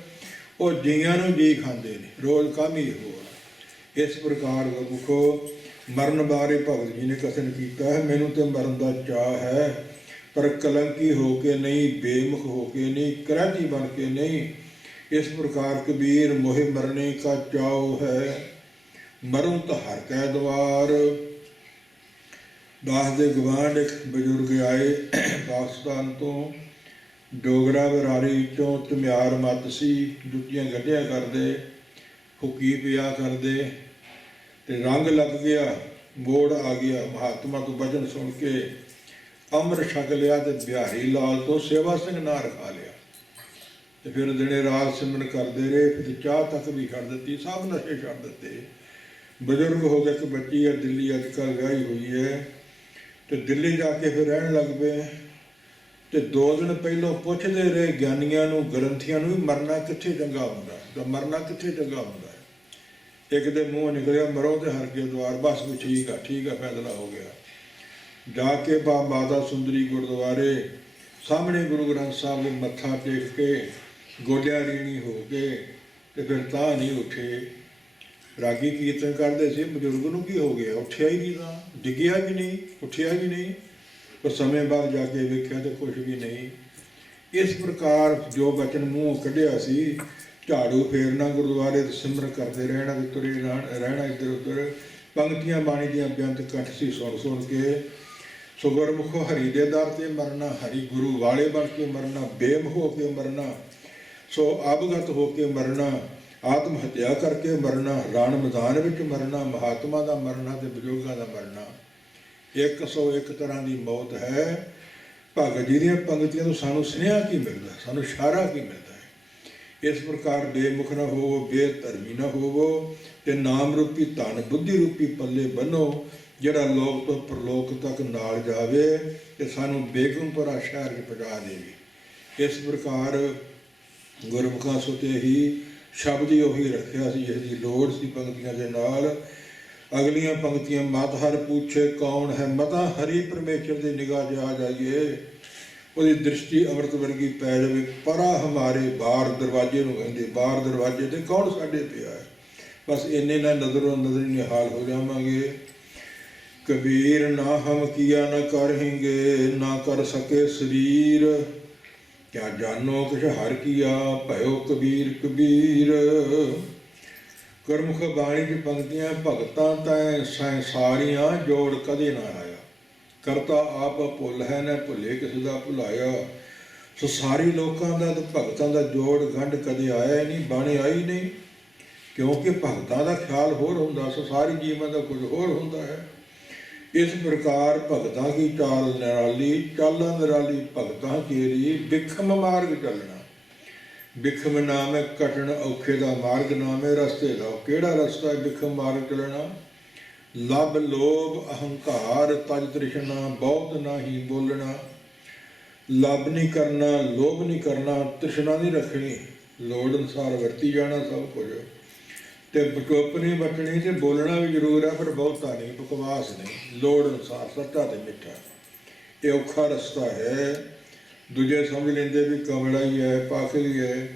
ਉਹ ਜੀਆਂ ਨੂੰ ਜੀ ਖਾਂਦੇ ਨੇ, ਰੋਜ਼ ਕੰਮ ਹੀ ਹੋਰ। ਇਸ ਪ੍ਰਕਾਰ ਗੁਰਮੁਖੋ ਮਰਨ ਬਾਰੇ ਭਗਤ ਜੀ ਨੇ ਕਥਨ ਕੀਤਾ ਹੈ, ਮੈਨੂੰ ਤੇ ਮਰਨ ਦਾ ਚਾਅ ਹੈ, ਪਰ ਕਲੰਕੀ ਹੋ ਕੇ ਨਹੀਂ, ਬੇਮੁਖ ਹੋ ਕੇ ਨਹੀਂ, ਕਰਾਜੀ ਬਣ ਕੇ ਨਹੀਂ। ਇਸ ਪ੍ਰਕਾਰ ਕਬੀਰ ਮੋਹਿ ਮਰਨੇ ਕਾ ਚਾਉ ਹੈ, ਮਰੂ ਤਾਂ ਹਰ ਕੈ ਦਵਾਰ। ਦਾਸ ਦੇ ਗਵਾਂਢ ਇੱਕ ਬਜ਼ੁਰਗ ਆਏ ਪਾਕਿਸਤਾਨ ਤੋਂ, ਡੋਗਰਾ ਬਰਾਰੀ ਚੋਂ ਧੁਮਿਆਰ ਮੱਤ ਸੀ, ਜੁੱਤੀਆਂ ਗੱਢਿਆ ਕਰਦੇ, ਫੁਕੀ ਪਿਆ ਕਰਦੇ, ਤੇ ਰੰਗ ਲੱਗ ਗਿਆ, ਮੋੜ ਆ ਗਿਆ। ਮਹਾਤਮਾ ਤੋਂ ਬਚਨ ਸੁਣ ਕੇ ਅੰਮ੍ਰਿਤ ਛਕ ਲਿਆ ਤੇ ਬਿਹਾਰੀ ਲਾਲ ਤੋਂ ਸੇਵਾ ਸਿੰਘ ਨਾਂ ਰਖਾ ਲਿਆ। ਤੇ ਫਿਰ ਦਿਨੇ ਰਾਤ ਸਿਮਰਨ ਕਰਦੇ ਰਹੇ, ਫਿਰ ਚਾਹ ਤੱਕ ਵੀ ਛੱਡ ਦਿੱਤੀ, ਸਭ ਨਸ਼ੇ ਛੱਡ ਦਿੱਤੇ। ਬਜ਼ੁਰਗ ਹੋ ਗਏ। ਇੱਕ ਬੱਚੀ ਹੈ ਦਿੱਲੀ, ਅੱਜ ਕੱਲ੍ਹ ਵਿਆਹੀ ਹੋਈ ਹੈ, ਤੇ ਦਿੱਲੀ ਜਾ ਕੇ ਫਿਰ ਰਹਿਣ ਲੱਗ ਪਏ। ਤੇ 2 ਦਿਨ ਪਹਿਲਾਂ ਪੁੱਛਦੇ ਰਹੇ ਗਿਆਨੀਆਂ ਨੂੰ, ਗ੍ਰੰਥੀਆਂ ਨੂੰ, ਵੀ ਮਰਨਾ ਕਿੱਥੇ ਚੰਗਾ ਹੁੰਦਾ, ਤਾਂ ਮਰਨਾ ਕਿੱਥੇ ਚੰਗਾ ਹੁੰਦਾ ਹੈ। ਇੱਕ ਦੇ ਮੂੰਹ ਨਿਕਲਿਆ, ਮਰੋ ਤੇ ਹਰ ਕੇ ਦਵਾਰ। ਬਸ ਵੀ ਠੀਕ ਆ, ਠੀਕ ਆ, ਫੈਸਲਾ ਹੋ ਗਿਆ। ਜਾ ਕੇ ਮਾਤਾ ਸੁੰਦਰੀ ਗੁਰਦੁਆਰੇ ਸਾਹਮਣੇ ਗੁਰੂ ਗ੍ਰੰਥ ਸਾਹਿਬ ਦੇ ਮੱਥਾ ਟੇਕ ਕੇ ਗੋਡਿਆਂ ਰੀਣੀ ਹੋ ਕੇ ਤੇ ਫਿਰ ਤਾਂ ਨਹੀਂ ਉੱਠੇ। ਰਾਗੀ ਕੀਰਤਨ ਕਰਦੇ ਸੀ, ਬਜ਼ੁਰਗ ਨੂੰ ਕੀ ਹੋ ਗਿਆ, ਉੱਠਿਆ ਹੀ ਨਹੀਂ, ਤਾਂ ਡਿੱਗਿਆ ਵੀ ਨਹੀਂ, ਉੱਠਿਆ ਵੀ ਨਹੀਂ। ਪਰ ਸਮੇਂ ਬਾਅਦ ਜਾ ਕੇ ਵੇਖਿਆ ਤਾਂ ਕੁਛ ਵੀ ਨਹੀਂ। ਇਸ ਪ੍ਰਕਾਰ ਜੋ ਬਚਨ ਮੂੰਹੋਂ ਕੱਢਿਆ ਸੀ, ਝਾੜੂ ਫੇਰਨਾ, ਗੁਰਦੁਆਰੇ ਤੇ ਸਿਮਰਨ ਕਰਦੇ ਰਹਿਣਾ, ਤੇ ਤੁਰੇ ਰਹਿਣਾ ਇੱਧਰ ਉੱਧਰ। ਪੰਕਤੀਆਂ ਬਾਣੀ ਦੀਆਂ ਬੇਅੰਤ ਕੰਠ ਸੀ ਸੁਣ ਸੁਣ ਕੇ। ਸੋ ਗੁਰਮੁਖੋ ਹਰੀ ਦੇ ਦਰ ਤੇ ਮਰਨਾ, ਹਰੀ ਗੁਰੂ ਵਾਲੇ ਬਣ ਕੇ ਮਰਨਾ, ਬੇਮੁਖ ਹੋ ਕੇ ਮਰਨਾ, ਸੋ ਅਵਗਤ ਹੋ ਕੇ ਮਰਨਾ, ਆਤਮ ਹੱਤਿਆ ਕਰਕੇ ਮਰਨਾ, ਰਣ ਮੈਦਾਨ ਵਿੱਚ ਮਰਨਾ, ਮਹਾਤਮਾ ਦਾ ਮਰਨਾ ਤੇ ਬਜ਼ੁਰਗਾਂ ਦਾ ਮਰਨਾ। 101 ਤਰ੍ਹਾਂ ਦੀ ਮੌਤ ਹੈ। ਭਗਤ ਜੀ ਦੀਆਂ ਪੰਕਤੀਆਂ ਤੋਂ ਸਾਨੂੰ ਸੁਨੇਹਾ ਕੀ ਮਿਲਦਾ, ਸਾਨੂੰ ਇਸ਼ਾਰਾ ਕੀ ਮਿਲਦਾ ਹੈ? ਇਸ ਪ੍ਰਕਾਰ ਬੇਮੁਖ ਨਾ ਹੋਵੋ, ਬੇਧਰਮੀ ਨਾ ਹੋਵੋ, ਤੇ ਨਾਮ ਰੂਪੀ ਧਨ ਬੁੱਧੀ ਰੂਪੀ ਪੱਲੇ ਬੰਨੋ, ਜਿਹੜਾ ਲੋਕ ਤੋਂ ਪ੍ਰਲੋਕ ਤੱਕ ਨਾਲ ਜਾਵੇ ਤੇ ਸਾਨੂੰ ਬੇਗਮਪੁਰਾ ਸ਼ਹਿਰ 'ਚ ਪਹੁੰਚਾ ਦੇਵੇ। ਇਸ ਪ੍ਰਕਾਰ ਗੁਰਮੁਖਾਂ ਸੁਤੇ ਹੀ शब्द ही ਉਹੀ ਰੱਖਿਆ ਸੀ ਜਿਹਦੀ ਲੋੜ ਸੀ ਪੰਕਤੀਆਂ ਦੇ ਨਾਲ। ਅਗਲੀਆਂ ਪੰਕਤੀਆਂ ਮਤ ਹਰ ਪੁੱਛੇ ਕੌਣ ਹੈ, ਮਤਾ ਹਰੀ ਪਰਮੇਸ਼ਰ ਦੀ ਨਿਗਾਹ 'ਚ ਆ ਜਾਈਏ, ਉਹਦੀ ਦ੍ਰਿਸ਼ਟੀ ਅੰਮ੍ਰਿਤ ਵਰਗੀ ਪੈ ਜਾਵੇ। ਪਰਾ ਹਮਾਰੇ ਬਾਹਰ ਦਰਵਾਜ਼ੇ ਨੂੰ ਕਹਿੰਦੇ, ਬਾਹਰ ਦਰਵਾਜ਼ੇ ਤੇ ਕੌਣ ਸਾਡੇ ਪਿਆ ਹੈ, ਬਸ ਇੰਨੇ ਨਾਲ ਨਜ਼ਰੋਂ ਨਜ਼ਰ ਨਿਹਾਲ ਹੋ ਜਾਵਾਂਗੇ। ਕਬੀਰ ਨਾ ਹਮ ਕੀਆ ਨਾ ਕਰਹਿੰਗੇ, ਨਾ ਕਰ ਸਕੇ ਸਰੀਰ, ਕਿਆ ਜਾਨੋ ਕਿਛ ਹਰ ਕੀਆ, ਭਇਓ ਕਬੀਰ ਕਬੀਰ। ਗੁਰਮੁਖ ਬਾਣੀ ਦੀ ਪੰਕਤੀਆਂ, ਭਗਤਾਂ ਤੈ ਸੰਸਾਰੀਆਂ ਜੋੜ ਕਦੇ ਨਾ ਆਇਆ, ਕਰਤਾ ਆਪ ਭੁੱਲ ਹੈ ਨਾ ਭੁੱਲੇ ਕਿਸੇ ਦਾ ਭੁਲਾਇਆ। ਸੋ ਸਾਰੀ ਲੋਕਾਂ ਦਾ ਤੇ ਭਗਤਾਂ ਦਾ ਜੋੜ ਗੰਢ ਕਦੇ ਆਇਆ ਹੀ ਨਹੀਂ, ਬਾਣੀ ਆਈ ਨਹੀਂ, ਕਿਉਂਕਿ ਭਗਤਾਂ ਦਾ ਖਿਆਲ ਹੋਰ ਹੁੰਦਾ, ਸੋ ਸਾਰੀ ਜੀਵਾਂ ਦਾ ਕੁਝ ਹੋਰ ਹੁੰਦਾ ਹੈ। ਇਸ ਪ੍ਰਕਾਰ ਭਗਤਾਂ ਕੀ ਚਾਲ ਨਿਰਾਲੀ, ਚਾਲਾਂ ਨਿਰਾਲੀ ਭਗਤਾਂ ਕੇਰੀ, ਬਿਖਮ ਮਾਰਗ ਚੱਲਣਾ। ਬਿਖਮ ਨਾਮ ਹੈ ਕਟਣ ਔਖੇ ਦਾ ਮਾਰਗ, ਨਾਮ ਹੈ ਰਸਤੇ ਦਾ। ਕਿਹੜਾ ਰਸਤਾ ਹੈ ਬਿਖਮ ਮਾਰਗ ਚੱਲਣਾ? ਲੱਭ ਲੋਭ ਅਹੰਕਾਰ ਤਜ ਤ੍ਰਿਸ਼ਨਾ, ਬਹੁਤ ਨਾਹੀ ਬੋਲਣਾ। ਲੱਭ ਨਹੀਂ ਕਰਨਾ, ਲੋਭ ਨਹੀਂ ਕਰਨਾ, ਤ੍ਰਿਸ਼ਨਾ ਨਹੀਂ ਰੱਖਣੀ, ਲੋੜ ਅਨੁਸਾਰ ਵਰਤੀ ਜਾਣਾ ਸਭ ਕੁਝ। ਤੇ ਚੁੱਪ ਨਹੀਂ ਬਚਣੀ, ਤੇ ਬੋਲਣਾ ਵੀ ਜ਼ਰੂਰ ਹੈ, ਪਰ ਬਹੁਤਾ ਨਹੀਂ, ਬਕਵਾਸ ਨਹੀਂ, ਲੋੜ ਅਨੁਸਾਰ, ਸੱਚਾ ਤੇ ਮਿੱਠਾ। ਇਹ ਔਖਾ ਰਸਤਾ ਹੈ। ਦੂਜੇ ਸਮਝ ਲੈਂਦੇ ਵੀ ਕਮਲਾ ਹੀ ਹੈ, ਪਾਖਲੀ ਹੈ,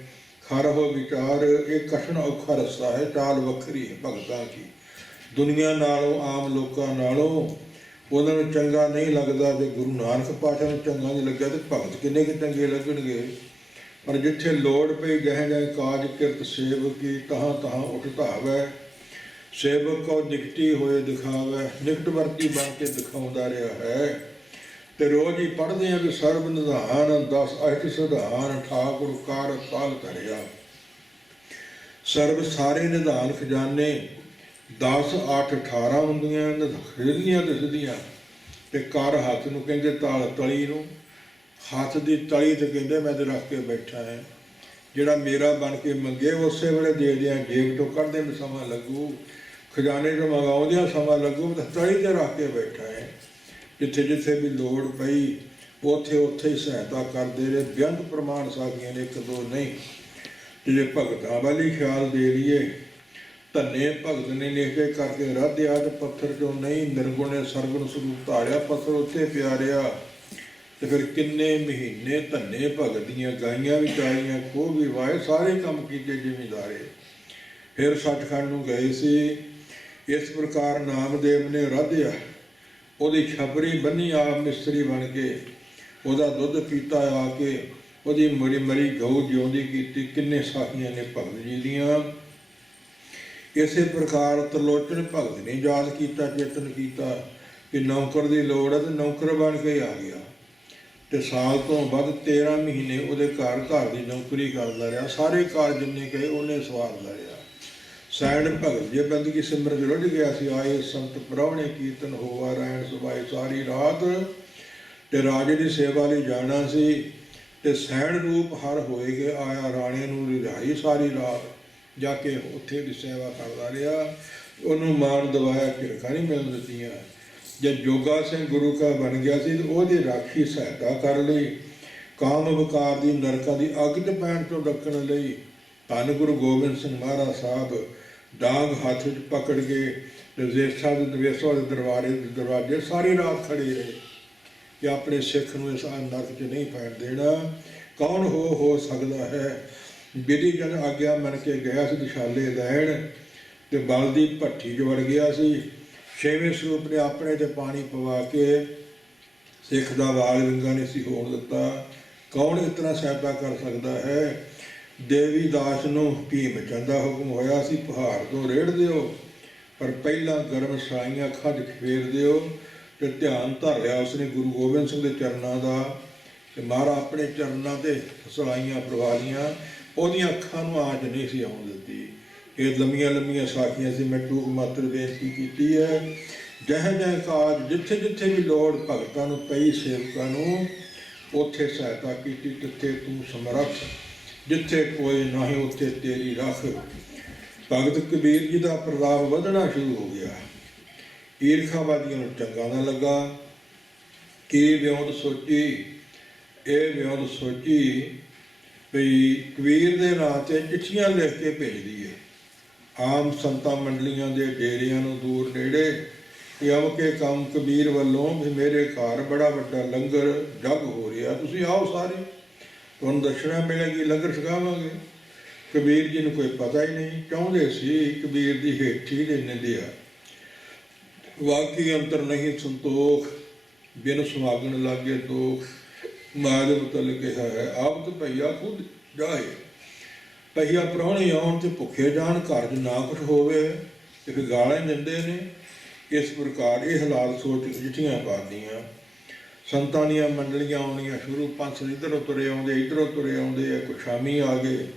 ਖਰ ਹੋ ਵਿਚਾਰ। ਇਹ ਕਠਿਨ ਔਖਾ ਰਸਤਾ ਹੈ, ਚਾਲ ਵੱਖਰੀ ਹੈ ਭਗਤਾਂ ਦੀ। ਦੁਨੀਆ ਨਾਲੋਂ, ਆਮ ਲੋਕਾਂ ਨਾਲੋਂ ਉਹਨਾਂ ਨੂੰ ਚੰਗਾ ਨਹੀਂ ਲੱਗਦਾ। ਜੇ ਗੁਰੂ ਨਾਨਕ ਪਾਤਸ਼ਾਹ ਨੂੰ ਚੰਗਾ ਨਹੀਂ ਲੱਗਿਆ ਤੇ ਭਗਤ ਕਿੰਨੇ ਕੁ ਚੰਗੇ ਲੱਗਣਗੇ। ਪਰ ਜਿੱਥੇ ਲੋੜ ਪਈ ਜਹ ਜਹ ਕਾਜ ਕਿਰਤ ਸੇਵਕੀ, ਤਹਾਂ ਤਹਾਂ ਉੱਠ ਧਾਵੈ। ਸੇਵਕ ਕੋ ਨਿਕਟੀ ਹੋਏ ਦਿਖਾਵੈ, ਨਿਕਟ ਵਰਤੀ ਬਣ ਕੇ ਦਿਖਾਉਂਦਾ ਰਿਹਾ ਹੈ। ਤੇ ਰੋਜ਼ ਹੀ ਪੜ੍ਹਦੇ ਆ ਵੀ ਸਰਬ ਨਿਧਾਨ, 10 ਅਸ਼ਟ ਸਿਧਾਨ, ਠਾਕੁਰ ਕਾਰ ਪਾਲ ਧਰਿਆ। ਸਰਬ ਸਾਰੇ ਨਿਧਾਨ ਖਜ਼ਾਨੇ 10 8 18 ਹੁੰਦੀਆਂ, ਖਰੀਦੀਆਂ ਦਿਸਦੀਆਂ। ਤੇ ਕਰ ਹੱਥ ਨੂੰ ਕਹਿੰਦੇ ਤਾਲ ਤਲੀ ਨੂੰ, ਹੱਥ ਦੀ ਤਲੀ ਤੇ ਕਹਿੰਦੇ ਮੈਂ ਤੇ ਰੱਖ ਕੇ ਬੈਠਾ ਹੈ। ਜਿਹੜਾ ਮੇਰਾ ਬਣ ਕੇ ਮੰਗੇ ਉਸੇ ਵੇਲੇ ਦੇ ਦਿਆਂ, ਜੇਬ ਤੋਂ ਕੱਢਦੇ ਨੂੰ ਸਮਾਂ ਲੱਗੂ, ਖਜ਼ਾਨੇ ਤੋਂ ਮੰਗਾਉਂਦਿਆਂ ਸਮਾਂ ਲੱਗੂ, ਤਾਂ ਤਲੀ ਤੇ ਰੱਖ ਕੇ ਬੈਠਾ ਹੈ। ਜਿੱਥੇ ਜਿੱਥੇ ਵੀ ਲੋੜ ਪਈ ਉੱਥੇ ਉੱਥੇ ਹੀ ਸਹਾਇਤਾ ਕਰਦੇ ਰਹੇ। ਬੇਅੰਤ ਪ੍ਰਮਾਣ ਸਾਖੀਆਂ ਨੇ, ਇੱਕ ਦੋ ਨਹੀਂ। ਜੇ ਭਗਤਾਂ ਵਾਲੀ ਖਿਆਲ ਦੇ ਲਈਏ, ਧੰਨੇ ਭਗਤ ਨੇ ਲਿਖ ਕੇ ਕਰਕੇ ਰਾਧਿਆ, ਤੇ ਪੱਥਰ ਚੋਂ ਨਹੀਂ ਨਿਰਗੁਣੇ ਸਰਗੁਣ ਸਰੂਪ ਧਾਰਿਆ, ਪੱਥਰ ਉੱਤੇ ਪਿਆ ਰਿਹਾ। ਤੇ ਫਿਰ ਕਿੰਨੇ ਮਹੀਨੇ ਧੰਨੇ ਭਗਤ ਦੀਆਂ ਗਾਈਆਂ ਵੀ ਚਾਹੀਆਂ, ਖੂਹ ਵੀ ਵਾਏ, ਸਾਰੇ ਕੰਮ ਕੀਤੇ ਜ਼ਿਮੀਂਦਾਰੇ। ਫਿਰ ਸੱਚਖੰਡ ਨੂੰ ਗਏ ਸੀ। ਇਸ ਪ੍ਰਕਾਰ ਨਾਮਦੇਵ ਨੇ ਰਾਧਿਆ, ਉਹਦੀ ਛਪਰੀ ਬੰਨੀ, ਆਪ ਮਿਸਤਰੀ ਬਣ ਕੇ ਉਹਦਾ ਦੁੱਧ ਪੀਤਾ ਆ ਕੇ, ਉਹਦੀ ਮਰੀ ਮਰੀ ਗਊ ਜਿਉਂਦੀ ਕੀਤੀ। ਕਿੰਨੇ ਸਾਖੀਆਂ ਨੇ ਭਗਤ ਜੀ ਦੀਆਂ। ਇਸੇ ਪ੍ਰਕਾਰ ਤਰਲੋਚਨ ਭਗਤ ਨੇ ਯਾਦ ਕੀਤਾ, ਚੇਤਨ ਕੀਤਾ ਕਿ ਨੌਕਰ ਦੀ ਲੋੜ ਹੈ, ਤੇ ਨੌਕਰ ਬਣ ਕੇ ਆ ਗਿਆ। ਤੇ ਸਾਲ ਤੋਂ ਵੱਧ 13 ਮਹੀਨੇ ਉਹਦੇ ਘਰ ਦੀ ਨੌਕਰੀ ਕਰਦਾ ਰਿਹਾ। ਸਾਰੇ ਕਾਰਜ ਜਿੰਨੇ ਕਹੇ ਉਹਨੇ ਸਵਾਰਦਾ ਰਿਹਾ। ਸੈਣ ਭਗਤ ਜੇ ਬੰਦਗੀ ਸਿਮਰਤ ਰੁੱਝ ਗਿਆ ਸੀ। ਆਏ ਸੰਤ ਪ੍ਰਾਹੁਣੇ ਕੀਰਤਨ ਹੋਆ, ਰਹਿਣ ਸੁਭਾਏ ਸਾਰੀ ਰਾਤ। ਤੇ ਰਾਜੇ ਦੀ ਸੇਵਾ ਲਈ ਜਾਣਾ ਸੀ, ਤੇ ਸੈਣ ਰੂਪ ਹਰ ਹੋਏ ਗਏ, ਆਇਆ ਰਾਣੇ ਨੂੰ ਰਿਹਾਈ ਸਾਰੀ ਰਾਤ। ਜਾ ਕੇ ਉੱਥੇ ਦੀ ਸੇਵਾ ਕਰਦਾ ਰਿਹਾ। ਉਹਨੂੰ ਮਾਣ ਦਵਾਇਆ, ਝਿੜਕਾਂ ਨਹੀਂ ਮਿਲਣ ਦਿੱਤੀਆਂ। ਜਦ ਜੋਗਾ ਸਿੰਘ ਗੁਰੂ ਕਾ ਬਣ ਗਿਆ ਸੀ, ਤੇ ਉਹਦੀ ਰਾਖੀ ਸਹਾਇਤਾ ਕਰ ਲਈ। ਕਾਮ ਵਿਕਾਰ ਦੀ, ਨਰਕਾਂ ਦੀ ਅੱਗ 'ਚ ਪੈਣ ਤੋਂ ਡੱਕਣ ਲਈ ਧੰਨ ਗੁਰੂ ਗੋਬਿੰਦ ਸਿੰਘ ਮਹਾਰਾਜ ਸਾਹਿਬ ਡਾਂਗ ਹੱਥ ਵਿੱਚ ਪਕੜ ਕੇ ਰਜੇਸ਼ਾ ਦੇ ਦਰਵਾਜ਼ੇ ਸਾਰੀ ਰਾਤ ਖੜੇ ਰਹੇ ਕਿ ਆਪਣੇ ਸਿੱਖ ਨੂੰ ਇਸ ਨਰਕ 'ਚ ਨਹੀਂ ਪੈਣ ਦੇਣਾ। ਕੌਣ ਹੋ ਸਕਦਾ ਹੈ? ਵਿਧੀ ਜਨ ਆਗਿਆ ਮੰਨ ਕੇ ਗਿਆ ਸੀ ਦਿਸ਼ਾਲੇ ਲੈਣ, ਤੇ ਬਲ ਦੀ ਭੱਠੀ 'ਚ ਵੜ ਗਿਆ ਸੀ। ਛੇਵੇਂ ਸਰੂਪ ਨੇ ਆਪਣੇ 'ਤੇ ਪਾਣੀ ਪਵਾ ਕੇ ਸਿੱਖ ਦਾ ਵਾਲ ਵਿੰਗਾ ਨਹੀਂ ਸੀ ਹੋਣ ਦਿੱਤਾ। ਕੌਣ ਇਸ ਤਰ੍ਹਾਂ ਸਹਾਇਤਾ ਕਰ ਸਕਦਾ ਹੈ? ਦੇਵੀ ਦਾਸ ਨੂੰ ਭੀਮ ਚੰਦ ਦਾ ਹੁਕਮ ਹੋਇਆ ਸੀ, ਪਹਾੜ ਤੋਂ ਰੇੜ ਦਿਓ, ਪਰ ਪਹਿਲਾਂ ਗਰਮ ਸਾਈਆਂ ਅੱਖਾਂ 'ਚ ਫੇਰ ਦਿਓ। ਤੇ ਧਿਆਨ ਧਰ ਲਿਆ ਉਸਨੇ ਗੁਰੂ ਗੋਬਿੰਦ ਸਿੰਘ ਦੇ ਚਰਨਾਂ ਦਾ, ਤੇ ਮਹਾਰਾਜ ਆਪਣੇ ਚਰਨਾਂ 'ਤੇ ਸਲਾਈਆਂ ਪ੍ਰਵਾ ਲਈਆਂ। ਉਹਦੀਆਂ ਅੱਖਾਂ ਨੂੰ ਆਂਚ ਨਹੀਂ ਸੀ ਆਉਣ ਦਿੱਤੀ। ਇਹ ਲੰਮੀਆਂ ਲੰਮੀਆਂ ਸਾਖੀਆਂ ਸੀ, ਮੈਂ ਟੂਕ ਮਾਤਰ ਬੇਨਤੀ ਕੀਤੀ ਹੈ। ਜਹ ਜਹ ਕਾਜ, ਜਿੱਥੇ ਜਿੱਥੇ ਵੀ ਲੋੜ ਭਗਤਾਂ ਨੂੰ ਪਈ, ਸੇਵਕਾਂ ਨੂੰ, ਉੱਥੇ ਸਹਾਇਤਾ ਕੀਤੀ। ਜਿੱਥੇ ਤੂੰ ਸਮਰੱਥ, ਜਿੱਥੇ ਕੋਈ ਨਹੀਂ ਉੱਥੇ ਤੇਰੀ ਰੱਖ। ਭਗਤ ਕਬੀਰ ਜੀ ਦਾ ਪ੍ਰਤਾਪ ਵਧਣਾ ਸ਼ੁਰੂ ਹੋ ਗਿਆ। ਈਰਖਾਵਾਦੀਆਂ ਨੂੰ ਚੰਗਾ ਨਾ ਲੱਗਾ। ਕੀ ਵਿਉਂਤ ਸੋਚੀ, ਇਹ ਵਿਉਂਤ ਸੋਚੀ ਵੀ ਕਬੀਰ ਦੇ ਨਾਂ 'ਤੇ ਚਿੱਠੀਆਂ ਲਿਖ ਕੇ ਭੇਜਦੀ ਹੈ ਆਮ ਸੰਤਾਂ ਮੰਡਲੀਆਂ ਦੇ ਡੇਰਿਆਂ ਨੂੰ ਦੂਰ ਨੇੜੇ ਕਿ ਅਬ ਕੇ ਕੰਮ ਕਬੀਰ ਵੱਲੋਂ ਵੀ ਮੇਰੇ ਘਰ ਬੜਾ ਵੱਡਾ ਲੰਗਰ ਜਗ ਹੋ ਰਿਹਾ, ਤੁਸੀਂ ਆਓ ਸਾਰੇ, ਤੁਹਾਨੂੰ ਦਰਸ਼ਨਾ ਮਿਲੇਗੀ, ਲੰਗਰ ਛਕਾਵਾਂਗੇ। ਕਬੀਰ ਜੀ ਨੂੰ ਕੋਈ ਪਤਾ ਹੀ ਨਹੀਂ, ਚਾਹੁੰਦੇ ਸੀ ਕਬੀਰ ਦੀ ਹੇਠੀ ਦੇ ਨਿੰਦਿਆ। ਵਾਕੀ ਅੰਤਰ ਨਹੀਂ ਸੰਤੋਖ, ਬਿਨ ਸੁਹਾਗਣ ਲਾਗੇ ਦੋਖ, ਮਾਧਵ ਤਲ ਕਿਹਾ ਹੈ ਆਪ ਤਾਂ ਭਈਆ ਖੁਦ ਜਾਏ। ਭਈਆ ਪ੍ਰਾਹੁਣੇ ਆਉਣ ਤੇ ਭੁੱਖੇ ਜਾਣ, ਘਰ 'ਚ ਨਾ ਕੁਛ ਹੋਵੇ ਤੇ ਫਿਰ ਗਾਲਾਂ ਦਿੰਦੇ ਨੇ। ਇਸ ਪ੍ਰਕਾਰ ਇਹ ਹਾਲਾਤ ਸੋਚ ਕੇ ਚਿੱਠੀਆਂ ਪਾਉਂਦੀਆਂ। ਸੰਤਾਂ ਦੀਆਂ ਮੰਡਲੀਆਂ ਆਉਣੀਆਂ ਸ਼ੁਰੂ, ਪੰਥ ਇੱਧਰੋਂ ਤੁਰੇ ਆਉਂਦੇ, ਇੱਧਰੋਂ ਤੁਰੇ ਆਉਂਦੇ ਆ, ਕੁਛ ਸ਼ਾਮੀ ਆ ਗਏ।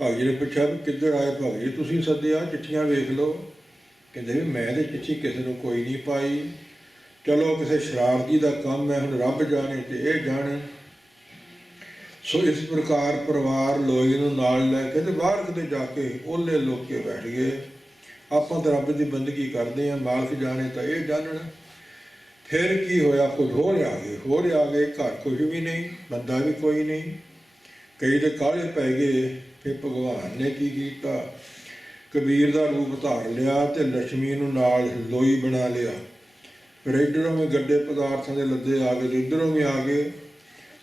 ਭਾਈ ਜੀ ਨੇ ਪੁੱਛਿਆ ਵੀ ਕਿੱਧਰ ਆਏ ਭਾਈ ਜੀ, ਤੁਸੀਂ ਸੱਦਿਆ, ਚਿੱਠੀਆਂ ਵੇਖ ਲਓ। ਕਹਿੰਦੇ ਵੀ ਮੈਂ ਤਾਂ ਚਿੱਠੀ ਕਿਸੇ ਨੂੰ ਕੋਈ ਨਹੀਂ ਪਾਈ, ਚਲੋ ਕਿਸੇ ਸ਼ਰਾਰਤੀ ਦਾ ਕੰਮ ਹੈ, ਹੁਣ ਰੱਬ ਜਾਣੇ ਤੇ ਇਹ ਜਾਣੇ। ਸੋ ਇਸ ਪ੍ਰਕਾਰ ਪਰਿਵਾਰ ਲੋਈ ਨੂੰ ਨਾਲ ਲੈ ਕੇ ਤੇ ਬਾਹਰ ਕਿਤੇ ਜਾ ਕੇ ਓਲੇ ਲੋਕੇ ਬੈਠ ਗਏ। ਆਪਾਂ ਤਾਂ ਰੱਬ ਦੀ ਬੰਦਗੀ ਕਰਦੇ ਹਾਂ, ਮਾਲਕ ਜਾਣੇ ਤਾਂ ਇਹ ਜਾਣਨ। ਫਿਰ ਕੀ ਹੋਇਆ, ਕੁਝ ਹੋਰ ਆ ਗਏ, ਘਰ ਕੁਝ ਵੀ ਨਹੀਂ, ਬੰਦਾ ਵੀ ਕੋਈ ਨਹੀਂ। ਕਈ ਤਾਂ ਕਾਹਲੇ ਪੈ ਗਏ। ਫਿਰ ਭਗਵਾਨ ਨੇ ਕੀ ਕੀਤਾ, ਕਬੀਰ ਦਾ ਰੂਪ ਧਾਰ ਲਿਆ ਤੇ ਲక్ష్ਮੀ ਨੂੰ ਨਾਲ ਲੋਈ ਬਣਾ ਲਿਆ। ਫਿਰ ਇੱਧਰੋਂ ਵੀ ਗੱਡੇ ਪਦਾਰਥਾਂ ਦੇ ਲੱਦੇ ਆ ਗਏ, ਇੱਧਰੋਂ ਵੀ ਆ ਗਏ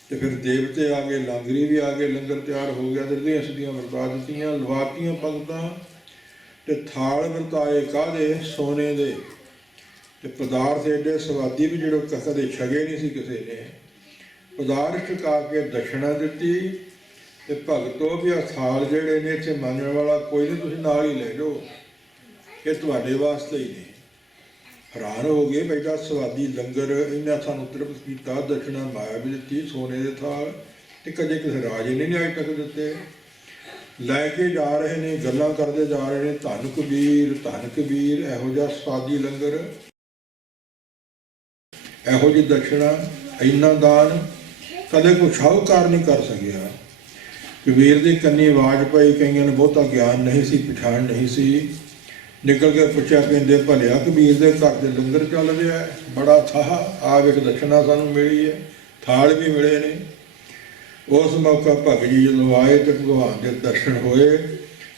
ਤੇ ਫਿਰ ਦੇਵਤੇ ਆ ਗਏ, ਲਾਂਗਰੀ ਵੀ ਆ ਗਏ, ਲੰਗਰ ਤਿਆਰ ਹੋ ਗਿਆ। ਦਿਰਦੀਆਂ ਸਦੀਆਂ ਵਰਤਾ ਦਿੱਤੀਆਂ, ਲਵਾਤੀਆਂ ਭਗਤਾਂ ਤੇ ਥਾਲ ਵਰਤਾਏ ਕਾਹਦੇ, ਸੋਨੇ ਦੇ। ਤੇ ਪਦਾਰਥ ਐਡੇ ਸਵਾਦੀ ਵੀ ਜਿਹੜੇ ਕਦੇ ਛਗੇ ਨਹੀਂ ਸੀ ਕਿਸੇ ਨੇ। ਪਦਾਰਥ ਛਕਾ ਕੇ ਦਸ਼ਣਾ ਦਿੱਤੀ ਤੇ ਭਗਤੋ ਵੀ ਆ ਥਾਲ ਜਿਹੜੇ ਨੇ ਇੱਥੇ ਮੰਗਣ ਵਾਲਾ ਕੋਈ ਨਹੀਂ, ਤੁਸੀਂ ਨਾਲ ਹੀ ਲੈ ਜਾਓ, ਇਹ ਤੁਹਾਡੇ ਵਾਸਤੇ ਹੀ ਨੇ। ਹੈਰਾਨ ਹੋ ਗਏ, ਬੈਠਾ ਸਵਾਦੀ ਲੰਗਰ ਇਹਨਾਂ ਸਾਨੂੰ ਤ੍ਰਿਪਤ ਕੀਤਾ, ਦਸ਼ਣਾ ਮਾਇਆ ਵੀ ਦਿੱਤੀ, ਸੋਨੇ ਦੇ ਥਾਲ, ਤੇ ਕਦੇ ਕਿਸੇ ਰਾਜੇ ਨੇ ਨਹੀਂ ਅੱਜ ਤੱਕ ਦਿੱਤੇ। ਲੈ ਕੇ ਜਾ ਰਹੇ ਨੇ, ਗੱਲਾਂ ਕਰਦੇ ਜਾ ਰਹੇ ਨੇ, ਧੰਨ ਕਬੀਰ, ਇਹੋ ਜਿਹਾ ਸਵਾਦੀ ਲੰਗਰ, ਇਹੋ ਜਿਹੀ ਦਸ਼ਣਾ, ਇੰਨਾ ਦਾਨ ਕਦੇ ਕੋਈ ਸ਼ਾਹੂਕਾਰ ਨਹੀਂ ਕਰ ਸਕਿਆ। ਕਬੀਰ ਦੀ ਕੰਨੀ ਆਵਾਜ਼ ਪਈ, ਕਈਆਂ ਨੂੰ ਬਹੁਤਾ ਗਿਆਨ ਨਹੀਂ ਸੀ, ਪਛਾਣ ਨਹੀਂ ਸੀ। ਨਿਕਲ ਕੇ ਪੁੱਛਿਆ, ਕਹਿੰਦੇ ਭਲਿਆ ਕਬੀਰ ਦੇ ਘਰ ਦੇ ਲੰਗਰ ਚੱਲ ਰਿਹਾ, ਬੜਾ ਥਾਹ, ਆ ਵੇਖ ਦਸ਼ਣਾ ਸਾਨੂੰ ਮਿਲੀ ਹੈ, ਥਾਲ ਵੀ ਮਿਲੇ ਨੇ। ਉਸ ਮੌਕਾ ਭਗਤ ਜੀ ਜਦੋਂ ਆਏ ਤੇ ਭਗਵਾਨ ਦੇ ਦਰਸ਼ਨ ਹੋਏ